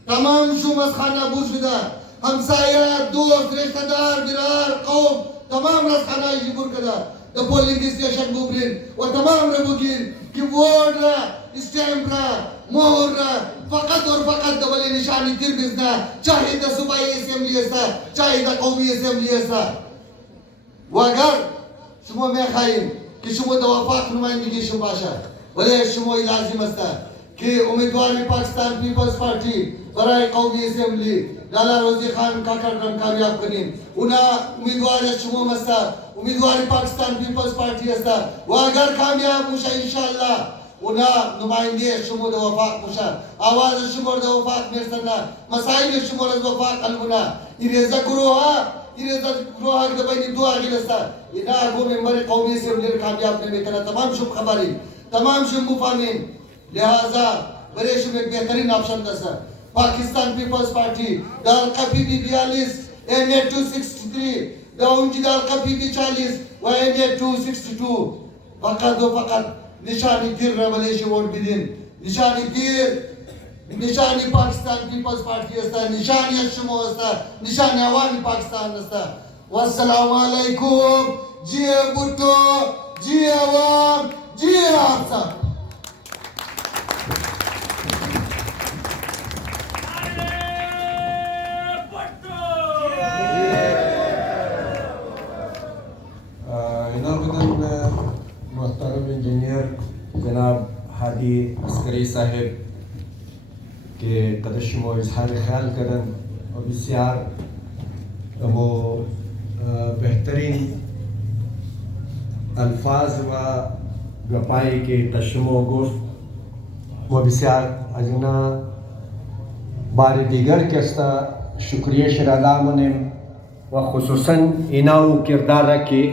तमाम शुमस खाना बुजुदा हमसाया दोस्त रिश्तेदार बिरार कौम तमाम रस खाना जिबुर कदा द पोलिंग स्टेशन बुबरिन और तमाम रबुगिन कि वोट रा स्टैम्प रा मोहर रा फकत और फकत दबले निशानी तिर बिजना, चाहे द सूबाई असेंबली ऐसा, चाहे द कौमी असेंबली ऐसा। वागर शुमो में खाइन कि शुमो द वफाक नुमाइंदगी शुबाशा भले शुमो लाजिम अस्ता कि उम्मीदवार पाकिस्तान पीपल्स पार्टी बराए कौमी असेंबली लाला रोजी खान काकर कन कामयाब करीन उना उम्मीदवार शुमो मस्ता उम्मीदवार पाकिस्तान पीपल्स पार्टी अस्ता वागर कामयाब मुशा इंशाअल्लाह उना नुमाइंदे शुमो द वफाक मुशा आवाज शुमो द वफाक मेरसना मसाइल शुमो द वफाक अलमुना इरेजा गुरोहा के दबाई दुआ गिलस्ता इना गो मेंबर कौमी असेंबली कामयाब ने बेतरा तमाम शुभ खबरी तमाम शुभ मुफामिन लिहाजा बड़े शुभ एक बेहतरीन ऑप्शन दसा पाकिस्तान पीपल्स पार्टी दाल कफीबी 42 NA 263 दाउंजी दाल कफीबी 40 व NA 262 फकत दो फकत निशानी तिर रेवलेशन वोट बिदिन निशानी तिर निशानी पाकिस्तान पीपल्स पार्टी अस्ता निशानी अशमो अस्ता निशानी अवामी पाकिस्तान अस्ता। वस्सलामु अलैकुम जी भुट्टो जी अवाम जी आप सब। मोहतरम इंजीनियर जनाब हादी अस्करी साहब के कदशम व इजहार ख्याल करन और बसियार वो बेहतरीन अल्फाज व गपाई के तशमो गुफ्त व बसियार अजना बार दीगर के अस्ता शुक्रिया शरादा मनिम व खुसूसन इनाऊ किरदार रखे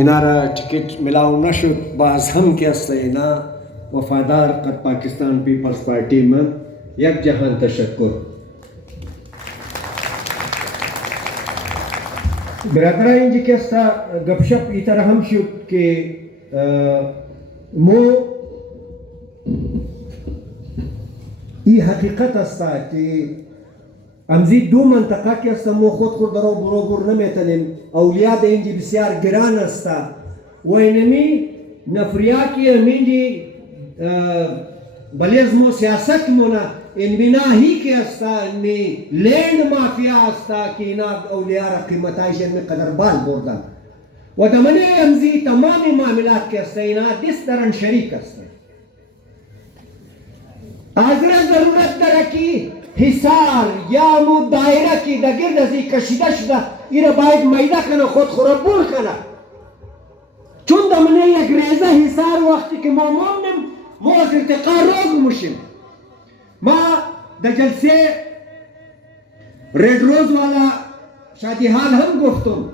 इनारा टिकट मिलाओ नशुद बाज हम के इना वफादार कर पाकिस्तान पीपल्स पार्टी में यक जहान तशक्कुर बिरादरा इंजी के गपशप इतर हम शुभ के मो ई हकीकत अस्ता कि अमजी दो मंतका के असमो खुद को दरो बरोबर न मेतनिम औलिया दे इंजी बसियार गिरान अस्ता वैनमी नफरिया की अमीजी बलियज़मो सियासत मुना इनबिना ही के अस्ता इनमी लैंड माफिया अस्ता कि ना औलिया कीमताइश में कदर बाल बोर्दा ودمنه يمزي تمام معاملات كستينا دس درن شريك است آزره ضرورت داره کی حصار یا مو دایره کی در گرد از این کشیده شده ایره باید میده کنه خود خوربول کنه چون دمنه یک ریزه حصار وقتی که ما ممنم ما از ارتقا روگ میشیم ما در جلسه رد روز والا شادی حال هم گفتم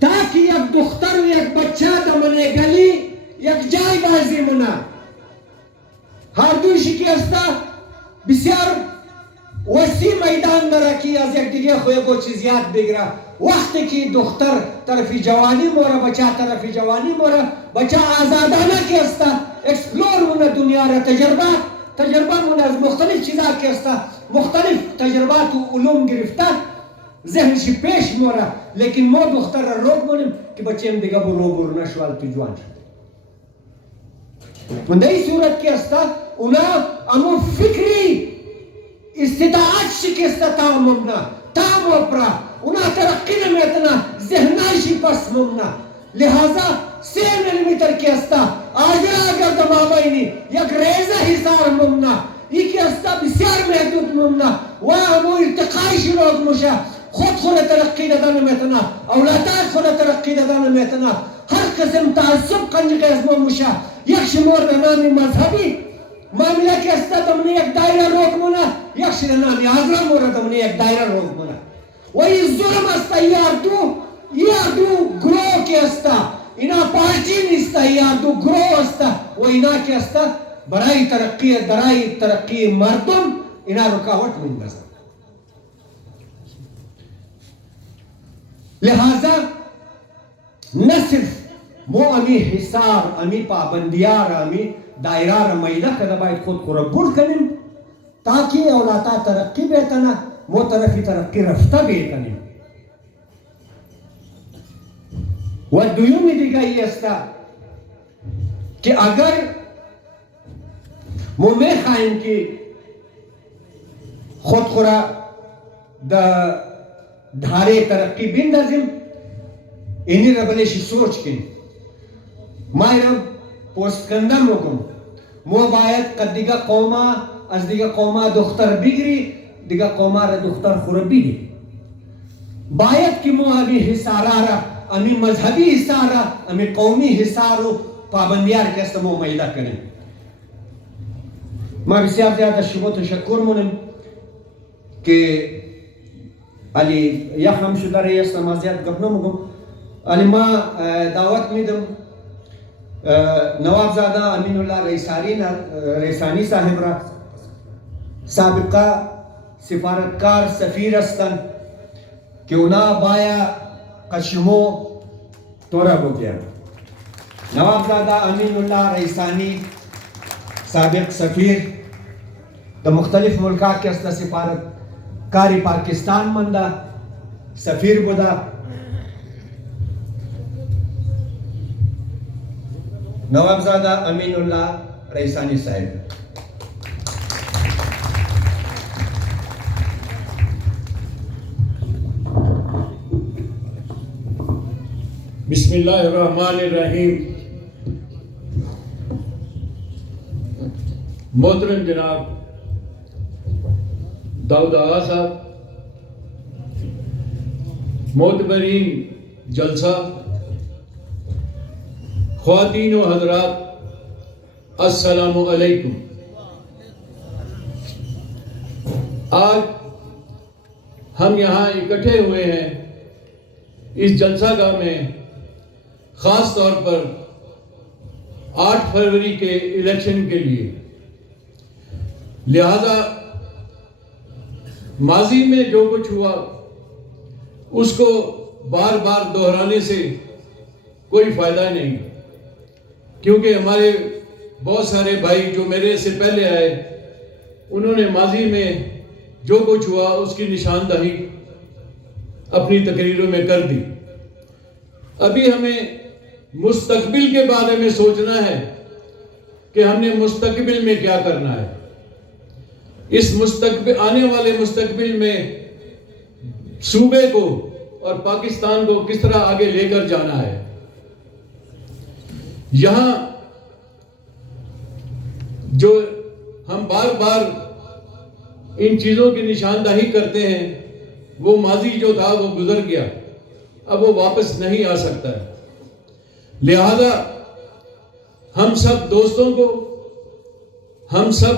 تاکه یک دختر و یک بچه دمنه گلی یک جای بازی مونه هر دویشی که است بسیار وسیع میدان داره که از یک دیگه خوی کو چیز یاد بگیره وقتی که دختر طرف جوانی موره بچه طرف جوانی موره بچه آزادانه که است اکسپلور مونه دنیا را تجربه مونه از مختلف چیزا که است مختلف تجربات و علوم گرفته ذهنشی پیش موره لیکن ما دختر را روگ مونیم که بچه هم دیگه برو نشوال تو جوان شد من در این صورت که است اونا امو فکری استطاعت شکسته تا ممنا تا مپرا اونا ترقی نمیتنا ذهنایشی پس ممنا لہذا 3 ملیمیتر که است اگر دمابینی یک ریزه حصار ممنا ای که است بسیار محدود ممنا و امو ارتقایشی روگ مشه خود ترقی داده نمیتنا اولادات خود ترقی داده نمیتنا هر قسم تعصب قنجقه از ما مشه یک شمار به نام مذهبی معامله که است دمنه یک دایره روگ مونه یک شیر نامی آزرا مورد دمنه یک دایره روگ مونه و این ظلم است یادو گروه که است اینا پارتی نیست یادو گروه است و اینا که است برای ترقی مردم اینا رکاوٹ میندازن لہذا نہ صرف مو امی حصار امی پابندیار امی دائرہ رمیدہ کده باید خود کو ربول کنیم تاکہ اولاتا ترقی بیتنا مو طرفی ترقی رفته بیتنیم و دویومی دیگه ای است که اگر مو میخواهیم که خود خورا در دھاره ترقی بندازیم اینی را بلشی سوچ کنیم ما را پوست کندم بکن مو باید قد دیگه قوما از دیگه قوما دختر بگیری دیگه قوما را دختر خورا بگیری باید که مو امی حصارا را امی مذهبی حصارا امی قومی حصارو پابندیار کست مو میده کنیم ما بسیار زیاده شما تشکر مونم که علی یخم شده رئیس نمازیات گفت نمگم علی ما دعوت میدم نواب زاده امین الله ریسانی صاحب را سابقه سفارتکار سفیر هستند که اونا باید قشمو تورا بگیرن نواب زاده امین الله ریسانی سابق سفیر در مختلف ملکات که است سفارت کاری پاکستان منده سفیر بوده نوابزاده امین الله ریسانی صاحب بسم الله الرحمن الرحیم محترم جناب दाऊद आगा साहब मोतबरीन जलसा ख्वातीन व हजरात अस्सलामु अलैकुम। आज हम यहाँ इकट्ठे हुए हैं इस जलसागाह में ख़ास तौर पर 8 फरवरी के इलेक्शन के लिए, लिहाजा माजी में जो कुछ हुआ उसको बार बार दोहराने से कोई फ़ायदा नहीं, क्योंकि हमारे बहुत सारे भाई जो मेरे से पहले आए उन्होंने माजी में जो कुछ हुआ उसकी निशानदही अपनी तकरीरों में कर दी। अभी हमें मुस्तकबिल के बारे में सोचना है कि हमने मुस्तकबिल में क्या करना है। इस आने वाले मुस्तकबिल में सूबे को और पाकिस्तान को किस तरह आगे लेकर जाना है। यहां जो हम बार बार इन चीजों की निशानदही करते हैं, वो माजी जो था वो गुजर गया, अब वो वापस नहीं आ सकता है। लिहाजा हम सब दोस्तों को, हम सब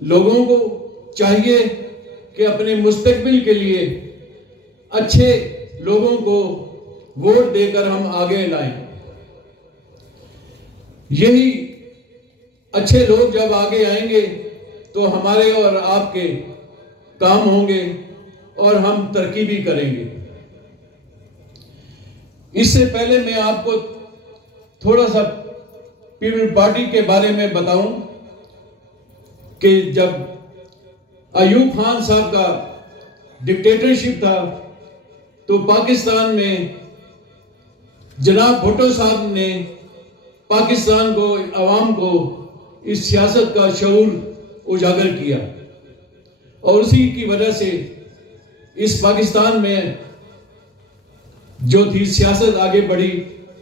लोगों को चाहिए कि अपने मुस्तकबिल के लिए अच्छे लोगों को वोट देकर हम आगे लाएं। यही अच्छे लोग जब आगे आएंगे तो हमारे और आपके काम होंगे और हम तरक्की भी करेंगे। इससे पहले मैं आपको थोड़ा सा पीपल पार्टी के बारे में बताऊं कि जब अयूब खान साहब का डिक्टेटरशिप था तो पाकिस्तान में जनाब भुट्टो साहब ने पाकिस्तान को, अवाम को इस सियासत का शऊर उजागर किया और उसी की वजह से इस पाकिस्तान में जो थी सियासत आगे बढ़ी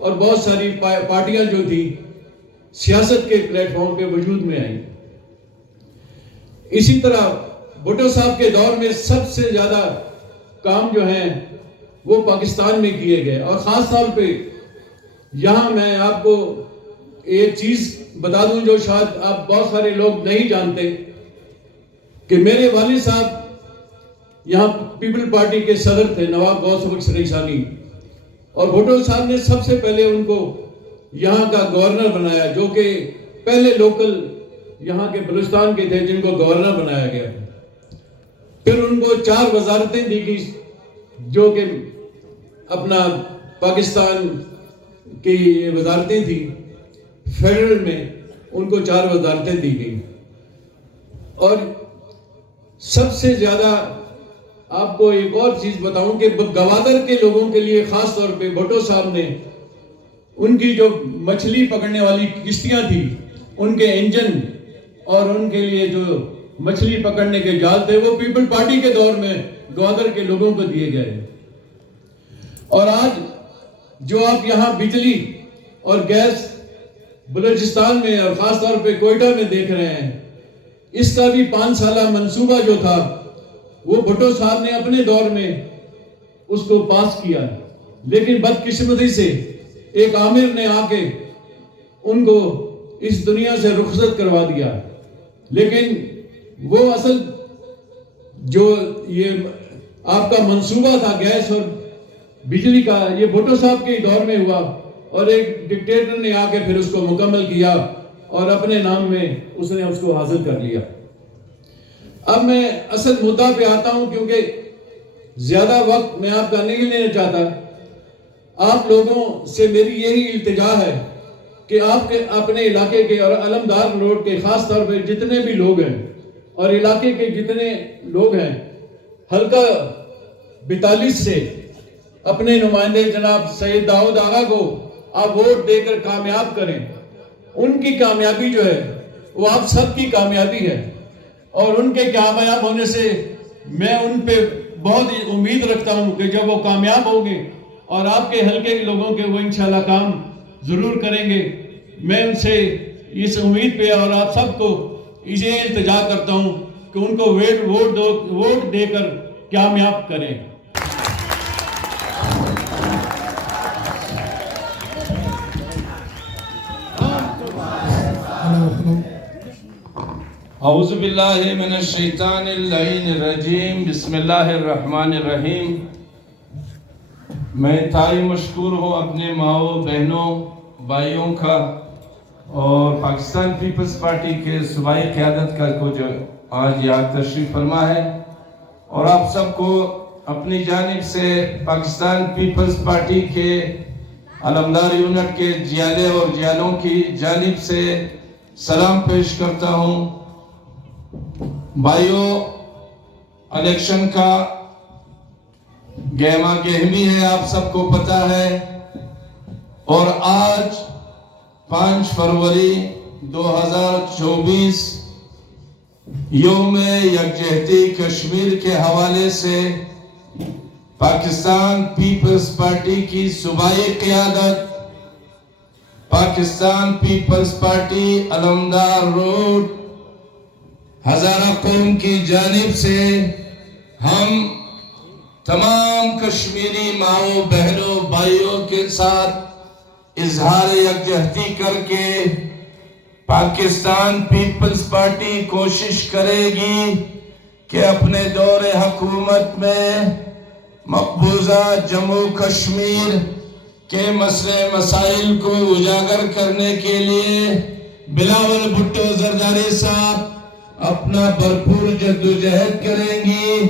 और बहुत सारी पार्टियां जो थी सियासत के प्लेटफॉर्म पे वजूद में आई। इसी तरह भुट्टो साहब के दौर में सबसे ज्यादा काम जो हैं वो पाकिस्तान में किए गए और ख़ास तौर पे यहाँ मैं आपको एक चीज़ बता दूं जो शायद आप बहुत सारे लोग नहीं जानते कि मेरे वालिद साहब यहाँ पीपल पार्टी के सदर थे, नवाब गौस बख्श रईसानी, और भुट्टो साहब ने सबसे पहले उनको यहाँ का गवर्नर बनाया, जो कि पहले लोकल यहाँ के बलूचिस्तान के थे जिनको गवर्नर बनाया गया। फिर उनको 4 वजारतें दी गई जो कि अपना पाकिस्तान की वजारतें थी, फेडरल में उनको 4 वजारतें दी गई। और सबसे ज्यादा आपको एक और चीज बताऊं कि गवादर के लोगों के लिए खास तौर पे भुट्टो साहब ने उनकी जो मछली पकड़ने वाली किश्तियां थी, उनके इंजन और उनके लिए जो मछली पकड़ने के जाल थे वो पीपल पार्टी के दौर में गवादर के लोगों को दिए गए। और आज जो आप यहाँ बिजली और गैस बलूचिस्तान में और खास तौर पे कोयटा में देख रहे हैं, इसका भी 5 साला मंसूबा जो था वो भुट्टो साहब ने अपने दौर में उसको पास किया, लेकिन बदकिस्मती से एक आमिर ने आके उनको इस दुनिया से रुखसत करवा दिया। लेकिन वो असल जो ये आपका मंसूबा था गैस और बिजली का, ये भुट्टो साहब के दौर में हुआ और एक डिक्टेटर ने आके फिर उसको मुकम्मल किया और अपने नाम में उसने उसको हासिल कर लिया। अब मैं असल मुद्दा पे आता हूं क्योंकि ज्यादा वक्त मैं आपका नहीं लेना चाहता। आप लोगों से मेरी यही इल्तिजा है कि आपके अपने इलाके के और अलमदार रोड के खास तौर पे जितने भी लोग हैं और इलाके के जितने लोग हैं, हल्का 42 से अपने नुमाइंदे जनाब सैयद दाऊद आगा को आप वोट देकर कामयाब करें। उनकी कामयाबी जो है वो आप सबकी कामयाबी है और उनके कामयाब होने से मैं उन पे बहुत ही उम्मीद रखता हूं कि जब वो कामयाब होंगे और आपके हल्के के लोगों के वो इंशाल्लाह काम जरूर करेंगे। मैं उनसे इस उम्मीद पे और आप सबको इसे इल्तिजा करता हूं कि उनको वोट देकर कामयाब करें। औज़ुबिल्लाहि मिनश्शैतानिर्रजीम, बिस्मिल्लाहिर्रहमानिर्रहीम। मैं ताई मशकूर हूँ अपने माओ बहनों भाइयों का और पाकिस्तान पीपल्स पार्टी के सूबाई क़यादत का को जो आज यहाँ तशरीफ़ फरमा है, और आप सबको अपनी जानिब से पाकिस्तान पीपल्स पार्टी के अलमदार यूनिट के जियाले और जियालों की जानिब से सलाम पेश करता हूँ। भाइयों, इलेक्शन का गहमा गहमी है, आप सबको पता है, और आज 5 फरवरी 2024 यौम यकजहती कश्मीर के हवाले से पाकिस्तान पीपल्स पार्टी की सूबाई क़यादत, पाकिस्तान पीपल्स पार्टी अलमदार रोड हज़ारा कौम की जानिब से हम तमाम कश्मीरी माओ बहनों भाइयों के साथ इजहार यकजहती करके पाकिस्तान पीपल्स पार्टी कोशिश करेगी कि अपने दौरे हुकूमत में मकबूजा जम्मू कश्मीर के मसले मसाइल को उजागर करने के लिए बिलावल भुट्टो जरदारी साहब अपना भरपूर जद्दोजहद करेंगी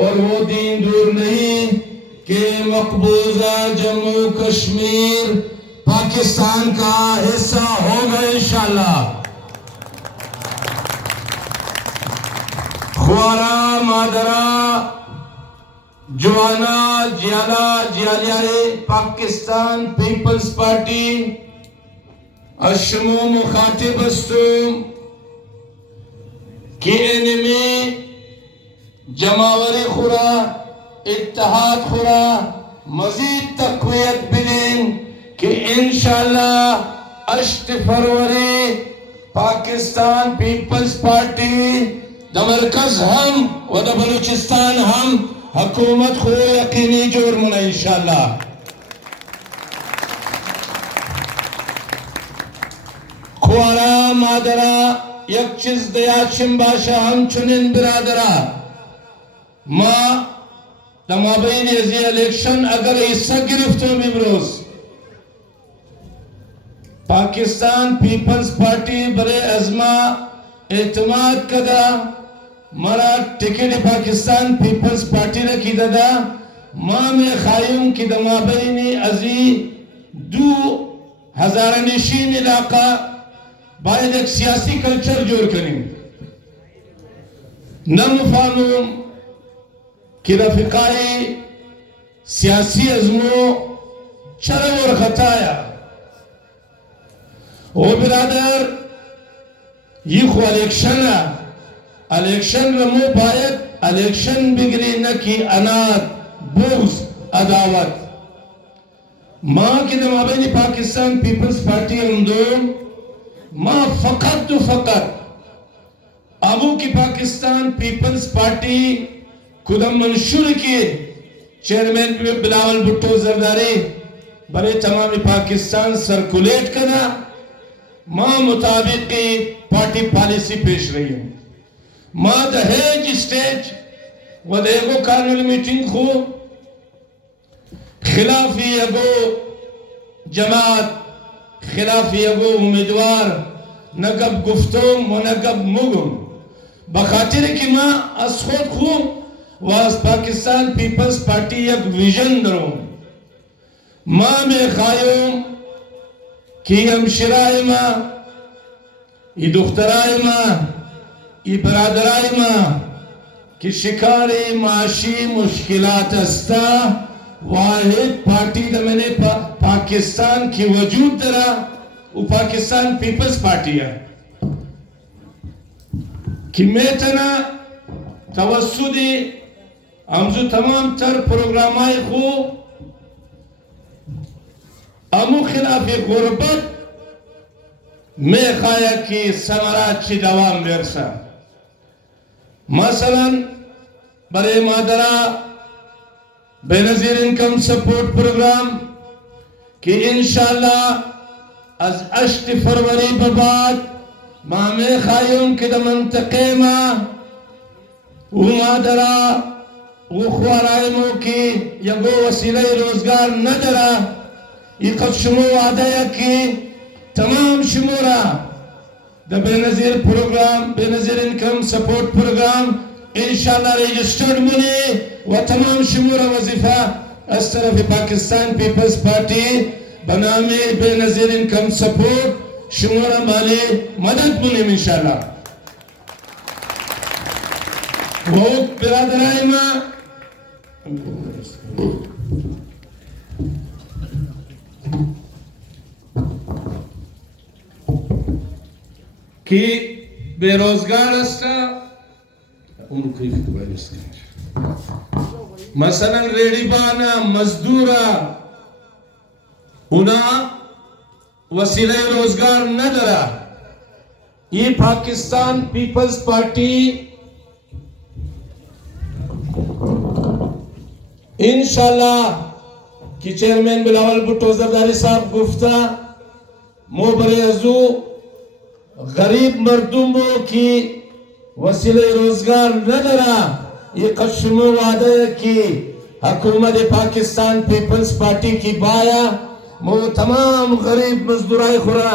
और वो दिन दूर नहीं कि मकबूजा जम्मू कश्मीर पाकिस्तान का हिस्सा होगा इंशाअल्लाह। ख्वारा मादरा जवाना जियाला जियालियाए पाकिस्तान पीपल्स पार्टी अशमो मुखातिब अस्तुम की एनिमी जमावरी खुरा इत्तेहाद खुरा मजीद तक़वियत बिदें कि इंशाअल्लाह 8 फरवरी पाकिस्तान पीपल्स पार्टी दमरकज हम व बलूचिस्तान हम हुकूमत को यकीनी जोर मुना इंशाअल्लाह। ख्वारा मादरा एक चीज दयाचिम बाशा हम चुनिन बिरादरा माँ तमाबीन ये इलेक्शन अगर हिस्सा गिरफ्तों में बरोज पाकिस्तान पीपल्स पार्टी बरे अजमा एतमाद कदा मरा टिकट पाकिस्तान पीपल्स पार्टी ने की ददा माँ में खायूम की दमाबीनी अजी 2000 निशीन इलाका बायद एक सियासी कल्चर जोड़ करें नम फानूम कि रफिकाई सियासी अजमो चरम और खताया ओ बिरादर ये खो इलेक्शन रमो बायद इलेक्शन बिगड़ी न की अनाद बुग्ज अदावत माँ की दमाबेनी पाकिस्तान पीपल्स पार्टी हमदोम माँ फकत तो फकत अबू की पाकिस्तान पीपल्स पार्टी खुदम मंशूर के चेयरमैन बिलावल भुट्टो जरदारी बड़े तमाम पाकिस्तान सर्कुलेट करा माँ मुताबिक की पार्टी पॉलिसी पेश रही है माँ दहेज स्टेज व देगो कानून मीटिंग को खिलाफी अगो जमात खिलाफी अगो उम्मीदवार नकब गुफ्तों व नकब मुगम बखातिर की माँ असखोद खूब वास पाकिस्तान पीपल्स पार्टी एक विजन दरो माँ में खायूम की हमशराय माँ ये दुख्तराय माँ ये बरादराय माँ की शिकारी माशी मुश्किलात अस्ता वाहिद पार्टी द मैंने पाकिस्तान की वजूद दरा वो पाकिस्तान पीपल्स पार्टी है कि मैं तना तवस्सुदी हमजो तमाम तर प्रोग्राम आए को अमु खिलाफ गुर्बत में खाया की समराची दवाम बेरसा मसलन बरे मादरा बेनजीर इनकम सपोर्ट प्रोग्राम कि इंशाअल्लाह आज 8 फरवरी बाद मामे खायूम के दमंतके मां वो मादरा वो ख्वाराइमो की यगो वसीला रोजगार न दरा ये कब शुमो वादा की तमाम शुमोरा द Benazir programme Benazir income support programme इंशाअल्लाह रजिस्टर्ड मुने व तमाम शुमोरा वजीफा इस तरफ पाकिस्तान पीपल्स पार्टी बनामे बेनजीर इनकम सपोर्ट शुमोरा माले मदद मुने इंशाअल्लाह वो बिरादराई मां कि बेरोजगार अस्ता उनको मसलन रेडीबाना मजदूरा उना वसीले रोजगार न दरा ये पाकिस्तान पीपल्स पार्टी इंशाल्लाह कि चेयरमैन बिलावल भुट्टो जरदारी साहब गुफ्ता मोबरे अजू गरीब मर्दुमों की वसीले रोजगार न दरा ये कश्मो वादे की हुकूमत पाकिस्तान पीपल्स पार्टी की बाया वो तमाम गरीब मजदूराई खुरा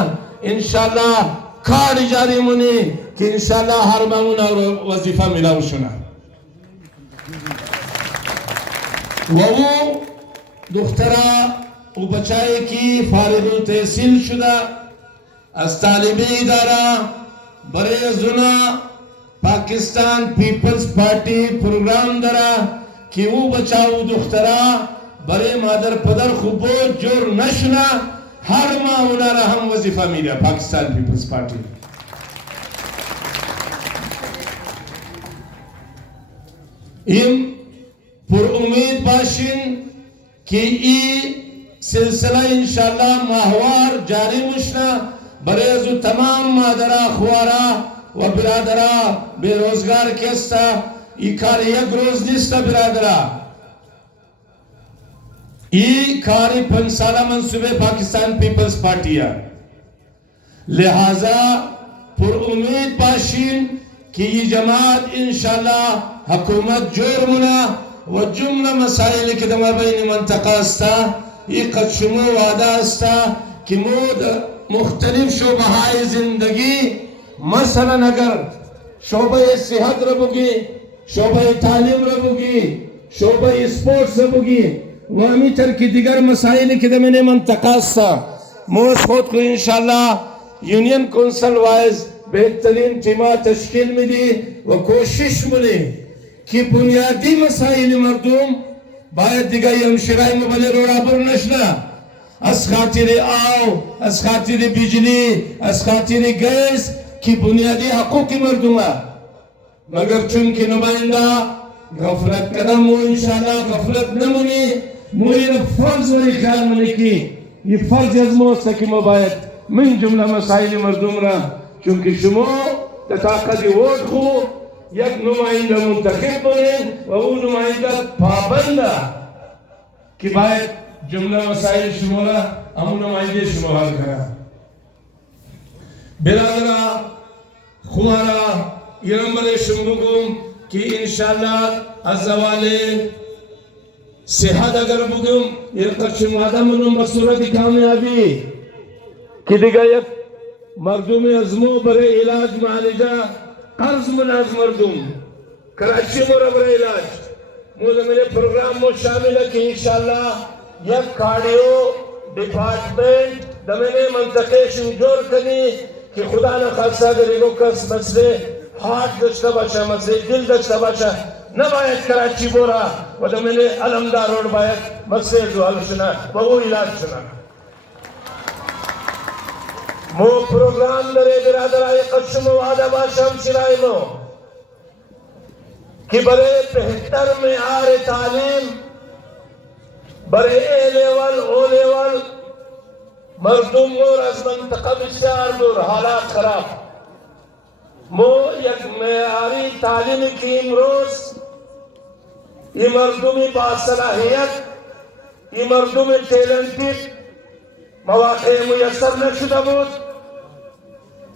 इंशाल्लाह कार्ड जारी मुने कि इंशाल्लाह हर मामूना वजीफा मिला उशना वो दुख्तरा बचाए की फारिगुल तहसील शुदा अस्तालिबी इदारा बरे जुना पाकिस्तान पीपल्स पार्टी प्रोग्राम दरा कि वो बचाओ दुख्तरा बरे मादर पदर खुबो जोर नशना हर माह उनारा हम वजीफा मिला पाकिस्तान पीपल्स पार्टी इम पुर उम्मीद बाशिन कि ई सिलसिला इंशाल्लाह माहवार जारी मुशना बरेजु तमाम मादरा खुआरा व बिरादरा बेरोजगार केस्ता इकार एक रोज निस्ता बिरादरा ई कारी पंसाला मंसूबे पाकिस्तान पीपल्स पार्टी लिहाजा पुर उम्मीद बाशिन कि ये जमात इंशाल्लाह हुकूमत जोर मुना व जुमला मसाइल के दमा बैन मंतकास्ता ये कशमो वादास्ता कि मोद मुख्तलिफ शोबाहाय जिंदगी मसलन अगर शोबे सेहत रबुगी शोबे तालीम रबुगी शोबे स्पोर्ट्स रबुगी वामी तर की दिगर मसाइल के दमने मंतकास्ता मोस खुद को इंशाल्लाह यूनियन काउंसिल वाइज बेहतरीन टीमा तश्कील में दी व कोशिश मिली कि बुनियादी मसाइल मर्दूम बायद दिगाई हम शराय में बले रोड़ा पर नशना अस खातिर आओ अस खातिर बिजली अस खातिर गैस की बुनियादी हकूक की मर्दूमा मगर चुनकी नुमाइंदा गफलत कदम हो इंशाल्लाह गफलत न मुनी मुझे फर्ज वाली ख्याल मनी की ये फर्ज अजमो सकी मुबायद min jumla masaili mardumra chunki shumo tataqadi wot khu yak numayinda muntakhib bane wa u numayinda pabanda ki bayad jumla masail shumora amu numayinde shumo hal kara biradara khuara irambale shumbugum ki inshallah azawale सेहत अगर बुगम ये कच्चे मादा मनो मसूरत कामयाबी कि दिगायत मर्दों में अज़मो बरे इलाज मालिजा कर्ज मुनाज मर्दों कराची मोरा बरे इलाज मुझे मेरे प्रोग्राम में शामिल है कि इंशाल्लाह यह कार्डियो डिपार्टमेंट दमने मंतके शुजोर कनी कि खुदा न खासा गरीबों का मसले हार्ट दस्ता बचा मसले दिल दस्ता बचा नबायत कराची बोरा वह मैंने अलमदार रोड बायत मसले जो हल सुना वो इलाज सुना मो प्रोग्राम दरे बिरादराए कश्म वादा बाशम शिराय मो कि बरे बेहतर में आरे तालीम बरे ए लेवल ओ लेवल मर्दुम और अजमन तकबिशार दूर हालात खराब मो यक में आरी तालीम की इमरोज ये मर्दुमी बासलाहियत ये मर्दुमी टैलेंटेड मौके मुयस्सर नशुदा बुद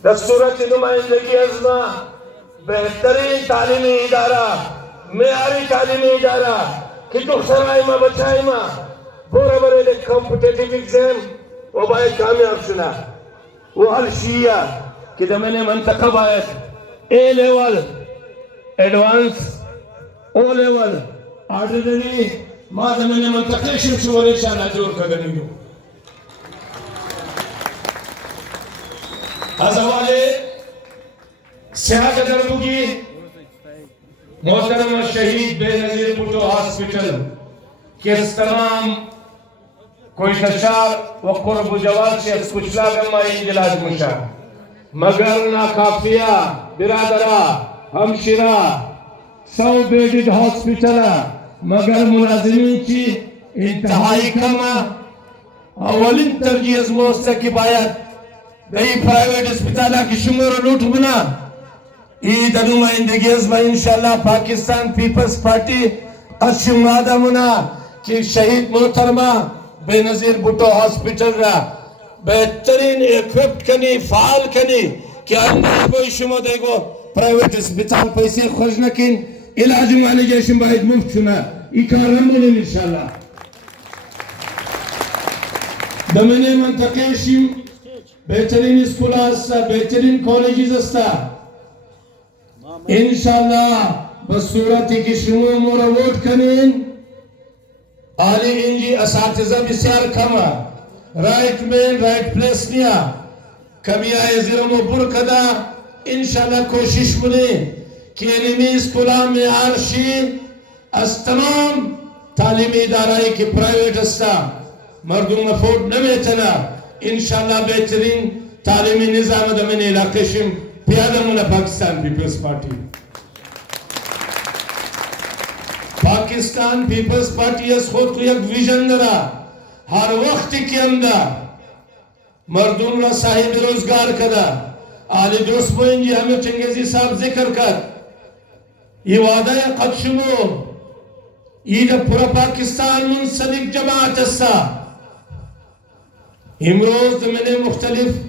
दस्तूरत नुमाइंदगी अज़मा बेहतरीन तालीमी इदारा मेयारी तालीमी इदारा कि तो सराय में बचाई में बोरा बरे ले कॉम्पिटिटिव एग्जाम वो बाय कामयाब सुना वो हल शिया कि दमने मंतखब आए A level advance O level ordinary मां मैंने मंतकेशन शुवरे शाना जोर कर देंगे अज़वाले सेहत दरबुगी मोहतरम शहीद बेनज़ीर भुट्टो हॉस्पिटल के तमाम कोई शशार व कुर्ब जवाब से कुचला गमा इलाज मुशा मगर नाकाफिया बिरादरा हमशिरा 100 बेडेड हॉस्पिटल मगर मुलाजिमीन की इंतहाई कमा अवलिन तरजीह मोस्ता की बायत दही प्राइवेट अस्पताल की शुमर लूट बना ईद नुमाइंदगी में इंशाल्लाह पाकिस्तान पीपल्स पार्टी अशुमादा मुना कि शहीद मोहतरमा बेनजीर भुट्टो हॉस्पिटल रा बेहतरीन इक्विप्ड कनी फाल कनी कि अंदर कोई शुमा देगो प्राइवेट अस्पताल पैसे खर्च न किन इलाज माने जैसे बाइज मुफ्त सुना इकारम बोले इंशाल्लाह दमने मंतकेशिम बेहतरीन स्कूल अस्ता बेहतरीन कॉलेजेस अस्ता इंशाल्लाह बसूरत की शुमा मोरा वोट करें आली इंजी असातिज़ा बिस्यार कमा राइट मैन राइट प्लेस निया कभी आए ज़रा मुबर कदा इंशाल्लाह कोशिश मुने कि एनिमी स्कूला में आरशी अस्तमाम तालीमी इदाराई की प्राइवेट अस्ता मर्दों अफोर्ड न बेचना इंशाल्लाह बेहतरीन तालीमी निज़ाम दमन इलाके शिम प्यादा मुना पाकिस्तान पीपल्स पार्टी पाकिस्तान पीपल्स पार्टी इस खुद को एक विजन दरा हर वक्त के अंदर मर्दों ला साहिब रोजगार कदा आले दोस्त बोएंगे हमें चंगेजी साहब जिक्र कर ये वादा है कदशुमो ये जब पूरा पाकिस्तान मुंसलिक जमात अस्सा इमरोज मैंने मुख्तलिफ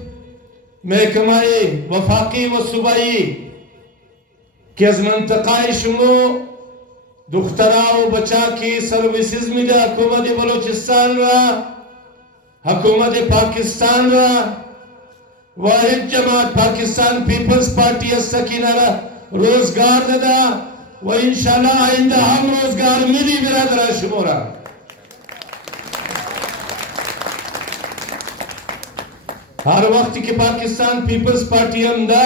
महकमाए वफाकी व सूबाई के अज़ मंतक़ाए शुमो दुख्तराओ बचा की सर्विसेज में जा हुकूमत बलोचिस्तान रा हुकूमत पाकिस्तान रा वाहिद जमात पाकिस्तान पीपल्स पार्टी अस्सकीना रोजगार ददा व इंशाल्लाह आइंदा हम रोजगार मिली बिरादरा शुमोरा हर वक्त की पाकिस्तान पीपल्स पार्टी हमदा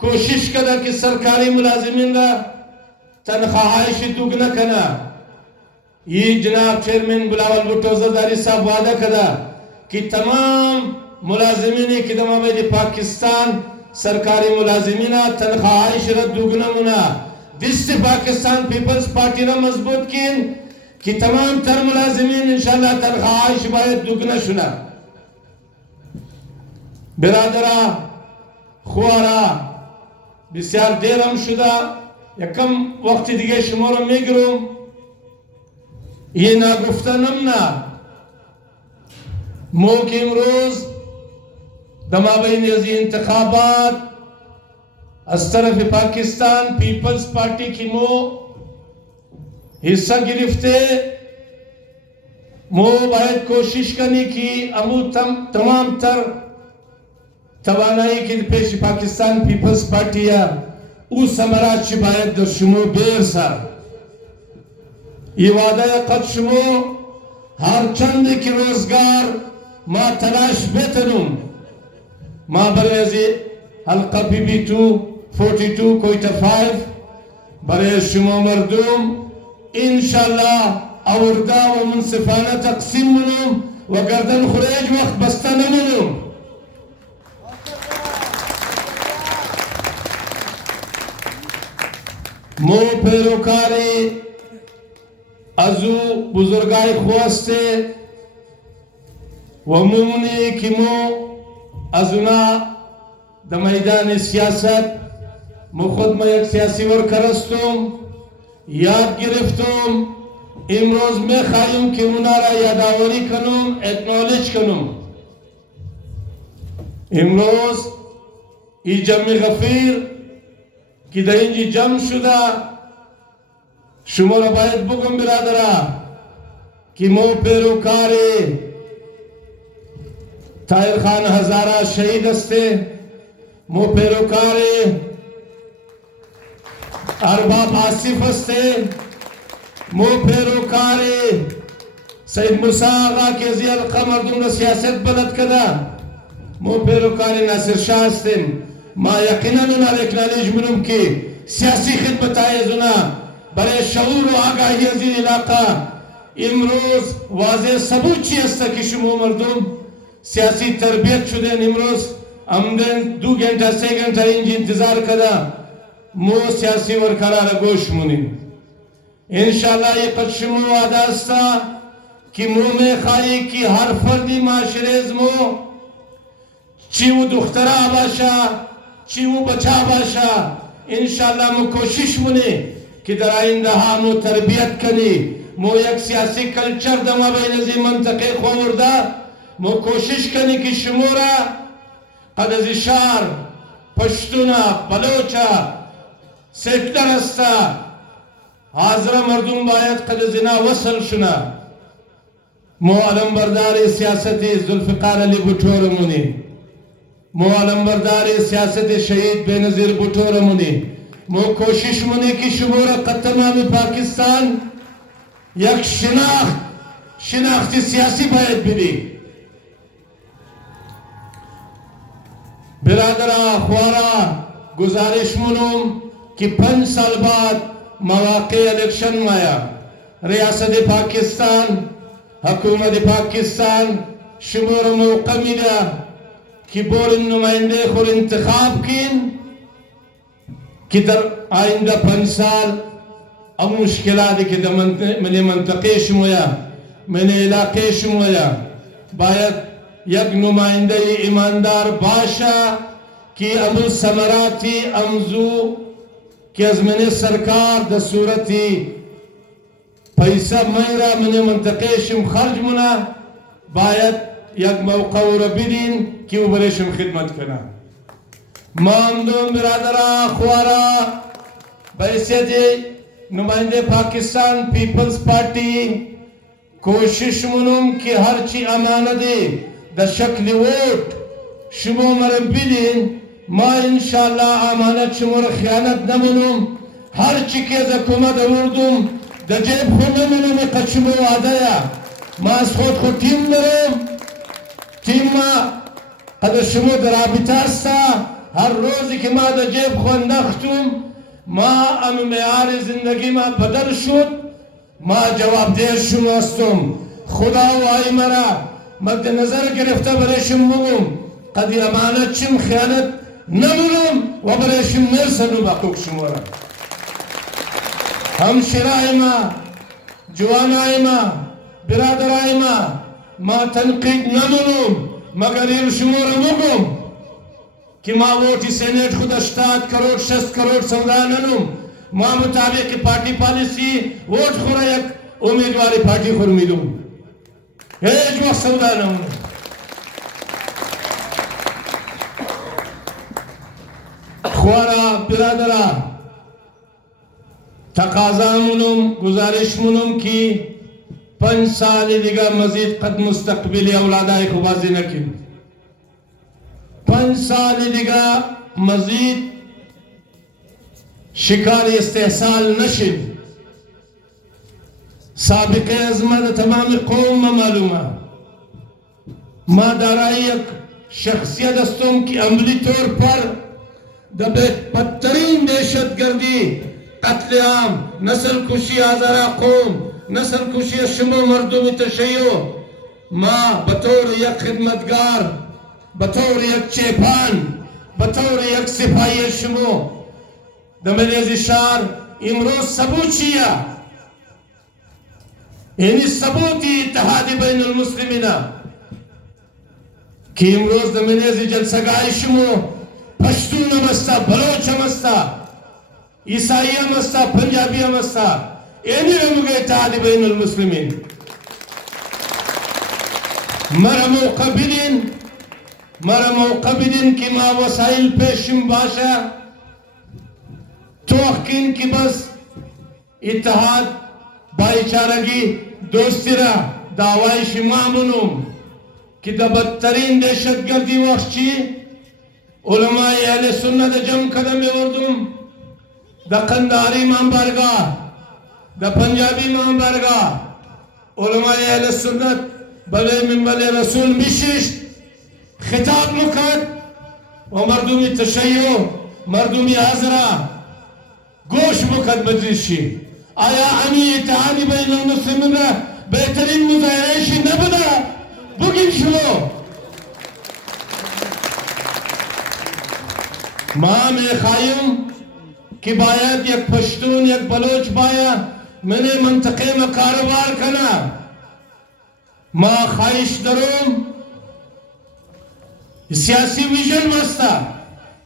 कोशिश कदा कि सरकारी मुलाजिमीन दा तनख्वाह दुगना कना ये जनाब चेयरमैन बिलावल भुट्टो जरदारी साहब वादा कदा कि तमाम मुलाजिमीन की दमाबे पाकिस्तान सरकारी मुलाजिमीना तनख्वाह शरत दुगना मुना दिस पाकिस्तान पीपल्स पार्टी ना मजबूत किन कि तमाम तर मुलाजिमीन इंशाल्लाह तनख्वाह शिबायत दुगना शुना बिरादरा खुआरा बिस्यार देरम शुदा यकम वक्त दिगे शुमार मिग्रुम ये ना गुफ्ता नमना मोकिम रोज दमाबैन यजी इंतखाबात अस तरफ पाकिस्तान पीपल्स पार्टी की मो हिस्सा गिरफ्ते मो बायद कोशिश करने की अमू तमाम तर तवानाई की पेश पाकिस्तान पीपल्स पार्टी या उस समाराज शिबायत दर शुमो बेर सा ये वादा कद शुमो हर चंद की रोजगार मा तलाश बेतनुम मा बरेजी हल्का बीबी 242 कोयटा 5 बरे शुमो मर्दूम इंशाल्लाह औरदा व मुनसिफाना तकसीम मुनुम व गर्दन खुरेज वक्त बस्ता नमुनुम मो पेरोकारी अजू बुजुर्गाई ख्वास्ते व मुमनी की मो अजुना द मैदान सियासत मुखद में एक सियासी वर्करस्तुम याद गिरफ्तुम इमरोज में खायुम की मुनारा यादावरी कनुम एक्नॉलेज कनुम इमरोज ई जमी गफीर कि दहिंजी जम शुदा शुमर बायद बुगम बिरादरा कि मो पेरोकारे ताहिर खान हजारा शहीद अस्ते मो पेरोकारे अरबाब आसिफ अस्ते मो पेरोकारे सईद मूसा आगा के जियल कमर दूंगा सियासत बलद कदा मो पेरोकारे नासिर शाह अस्ते मा यकीनन उन्हें एक्नॉलेज मुनुम की सियासी खिदमत आए जुना बड़े शऊर व आगाही अजीर इलाका इमरोज वाजे सबूत चीज़ की शुमो मर्दूम सियासी तरबियत शुदे इमरोज आमदन 2 घंटा 3 घंटा इंज इंतजार कदा मो सियासी वरकरार गोश मुनि इंशाल्लाह ये कदशमो वादास्ता कि मुँह में खाई की हर फर्दी माशरेजमो चीव दुख्तरा बाशा चीव बचा बाशा इंशाल्लाह मो कोशिश मुने कि दर आइंदा मो तरबियत कनी मो एक सियासी कल्चर दमा बेनजी मंतके खोमुर्दा मो कोशिश कनी कि शुमोरा कदज शार पश्तूना बलोचा सेटलर अस्ता हाजरा मर्दूम बायत कदजिना वसल शुना मो अलमबरदार सियासती जुल्फिकार अली भुट्टो मुनी मो अलमबरदार सियासत शहीद बेनजीर भुट्टो मुनी मो कोशिश मुनी की शुमोरा कतमा में पाकिस्तान यक शिनाख्ती सियासी बायत बिली बिरादरा ख्वारा गुजारिश मुनुम कि 5 साल बाद मौके इलेक्शन माया रियासत पाकिस्तान हुकूमत पाकिस्तान शुमोर मौका मिला कि बोर नुमाइंदे खुर इंतखाब किन कि दर आइंदा 5 साल अब मुश्किलात कि मैंने मंतक़े शुमोया मैंने इलाके शुमोया बायत यक नुमाइंदे ईमानदार बादशाह की अबू समराती अमजू कि अजमने सरकार द सूरती पैसा मेरा मैंने मंतक़ेशम खर्च मुना बायत यक मौका रबिदीन कि उबरेशम खिदमत करना मामदून बिरादरा ख्वारा बैसे जे नुमाइंदे पाकिस्तान पीपल्स पार्टी कोशिश मुनुम कि हर ची अमानत द शक्ल वोट शुमो मरबिदीन मा इंशाल्लाह अमानत शुमोर खयानत न मुनुम हर ची के हुकूमत उर्दुम द जेब खुद मुनुम कशमो आदया मा सोच को टीम नरम टीम मा कद शुमो दराबितास्ता हर रोज की मा द जेब खुद नख्तुम मा अम मेयार जिंदगी मा बदल शुद मा जवाब दे शुमस्तुम खुदा वाई मरा मद नजर गिरफ्ता बरेशम मुगुम कदी अमानत शुम खयानत नमुनुम व बरेशम नरसनु बाकुक शुमोरा हम शिराइमा जुआनाइमा बिरादराइमा मा तनकीद नमुनुम मगर ये शुमोरा मुगुम कि मा वोटी सेनेट खुद 8 करोड़ 6 करोड़ सौदा ननुम मा मुताबिक की पार्टी पॉलिसी वोट खुरा एक उम्मीदवारी पार्टी खुर मिलूं एज वक्त सौदा नमुम ख्वारा बिरादरा तकाजा मुनुम गुजारिश मुनुम की 5 साल दिगा मजीद कद मुस्तकबिल औलादा खुबाजी नकिन 5 साल दिगा मजीद शिकार इस्तेहसाल नशिद साबिक अजमत तमाम कौम में मालूमा मा दाराई एक शख्सियत अस्तुम की अमली तौर पर बदतरीन दहशत गर्दी कत्लेआम नस्ल कुशी आज़ारा कौम नस्ल कुशी शुमो मर्दूमी तशय्यो माँ बतौर एक खिदमतगार बतौर एक चेपान बतौर एक सिपाही शुमो दमेले जिशार इमरोज सबूचिया यानी सबूती इत्तेहाद बैनुल मुस्लिमीना कि इमरोज दमेले जि जलसगाई शुमो पश्तून मस्ता बलोच मस्ता ईसाई मस्ता पंजाबी मस्ता यानी रमुगे इत्तेहाद बैनुल मुस्लिमीन मरमो कबिलिन की मा वसाइल पेशिम बाशा तोहकिन की बस इत्तेहाद भाईचारगी दोस्तीरा दावाई शिमामुनुम कि दबत्तरीन दहशतगर्दी वख्शी उलमाए अहले सुन्नत जम कदम उर्दुम द कंधारी इमाम बारगाह द पंजाबी इमाम बारगाह उलमाए अहले सुन्नत बले मिंबले रसूल मिशिश खिताब मुकद और मर्दूमी तशय्यो मर्दूमी आजरा गोश मुकद मजलिसी आया अमी इत्तेहाद बैनुल मुस्लिमीन बेहतरीन मुजाहिरेशी नबदा बुगिन शुलो माँ में खायुम कि बायत एक पश्तून एक बलोच बाया मैंने मंतक़े में कारोबार कना माँ ख्वाहिश दरूम सियासी विजन मस्ता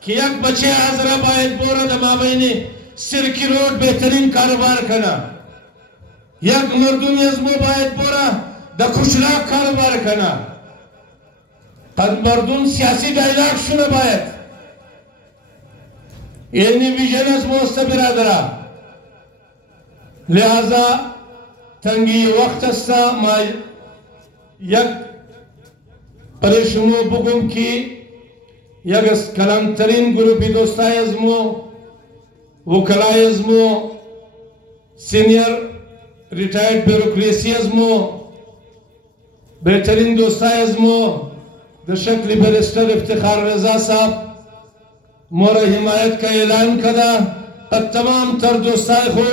कि एक बच्चे हाजरा बायद बोरा दमा बहने सिर की रोड बेहतरीन कारोबार कना एक मर्दूम यज़मो बायद बोरा द खुशला कारोबार कना तद मर्दूम सियासी डायलॉग सुना बायद यानी विजन मस्त बिरादरा लिहाजा तंगी वक्त मा यक परेशमो बुगुम की यगस कलाम तरीन ग्रुपी दोस्तायज़मो वकलायज़मो सीनियर रिटायर्ड ब्यूरोक्रेसीज़मो बेहतरीन दोस्तायज़मो द शक्ल बैरिस्टर इफ्तिखार रजा साहब मोरा हिमायत का ऐलान कदा तब तमाम तर दोस्ताय हो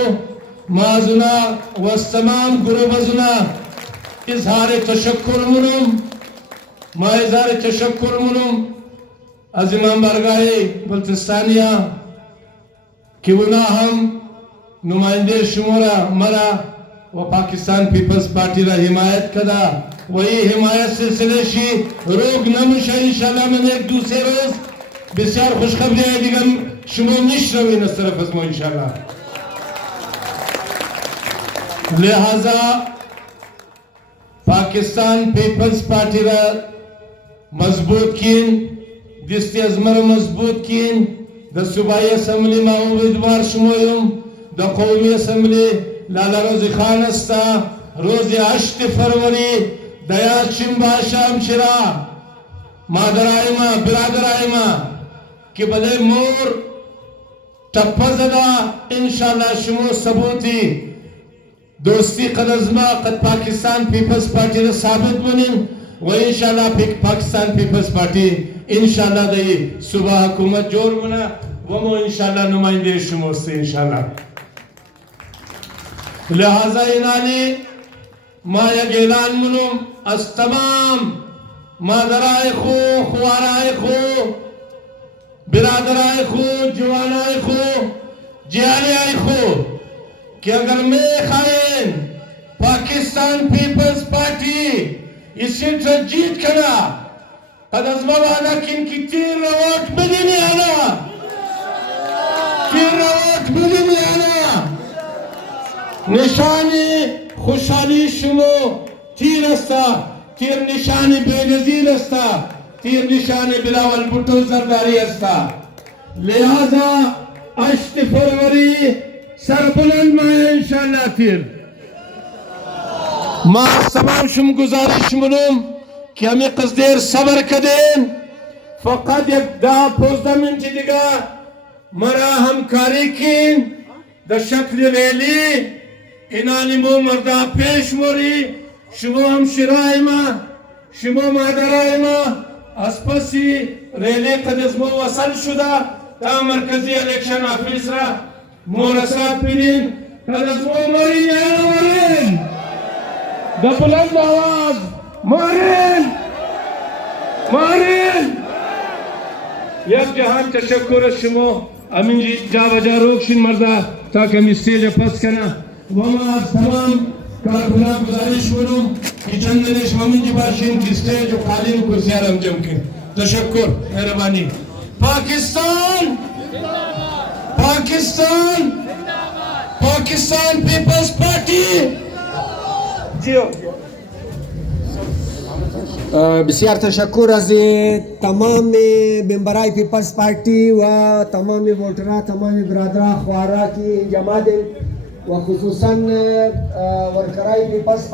माजुना व तमाम गुरुबजुना इजहार तशक्कुर मुनुम मा इजहार तशक्कुर मुनुम अज़ीमाम बरगाहे बल्तिस्तानिया कि वना हम नुमाइंदे शुमारा मरा व पाकिस्तान पीपल्स पार्टी रा हिमायत कदा वही हिमायत सिलसिले शी रोग नमुशा इंशाल्लाह में एक दूसरे रोज बिस्यार खुशखबरी है दिगम शुमो मिश्रवी नसरफ अज़मो इंशाल्लाह लिहाजा पाकिस्तान पीपल्स पार्टी रा मजबूत कीन दिस्ती अजमर मजबूत कीन द सूबाई असम्बली मा उम्मीदवार शुमोयुम द कौमी असम्बली लाला रोज़ी खान अस्ता रोज़ 8 फरवरी दया चिम्बा शाम शिरा मादराइमा बिरादराइमा कि बदे मोर टप्पा जदा इंशाल्लाह शुमो सबूती दोस्ती कदज़मा कद पाकिस्तान पीपल्स पार्टी ने साबित बनिन व इंशाल्लाह पाकिस्तान पीपल्स पार्टी इंशाल्लाह दई सुबह हुकूमत जोर बना वो मो इंशाल्लाह नुमाइंदे शुमो से इंशाल्लाह लिहाजा इनानी माया गेलान मुनुम अस तमाम मादराए खो खुआराए खो बिरादराए खो जवानाए खो जियाने आए खो कि अगर मैं खाइन पाकिस्तान पीपल्स पार्टी इस सीट से जीत करा कदज़मा वाला किनकी 3 वोट मिली नहीं आना 3 वोट मिली नहीं आना निशानी खुशहाली शुमो तीर अस्ता तीर निशानी बेनज़ीर अस्ता तीर निशानी बिलावल भुट्टो जरदारी अस्ता लिहाजा 8 फरवरी सरबुलंद में इंशाल्लाह तीर मां तमाम शुम गुजारिश मुनुम कि हमें कस्देर सबर कदें फकत एक 10-15 मिनट दिगा मरा हमकारी कीन द शक्ल रैली इनानी मो मर्दा पेश मोरी शुभो हम शिराइमा शुभो मादराइमा अस्पसी रैली कदज़मो वसल शुदा ता मरकजी इलेक्शन ऑफिसरा मोरसा पिलिन कदज़मो मोरी याना मोरिन द बुलंद आवाज मोरिन मोरिन यक जहान तशक्कुर शुमो अमीन जी जा बजा रोकशिन मर्दा ताकि हम स्टेज पस करना वमा तमाम कारकुना गुजारिश करूं कि चंद देश अमीन जी बाशिन की स्टेज और खाली कुर्सियां हम जमकिन तशक्कुर मेहरबानी पाकिस्तान पाकिस्तान पाकिस्तान पीपल्स पार्टी जियो بسیار تشکر از تمام ممبرای پیپلز پارتی و تمام ووترها تمام برادرها خوارا کی جماعت و خصوصا ورکرای پیپلز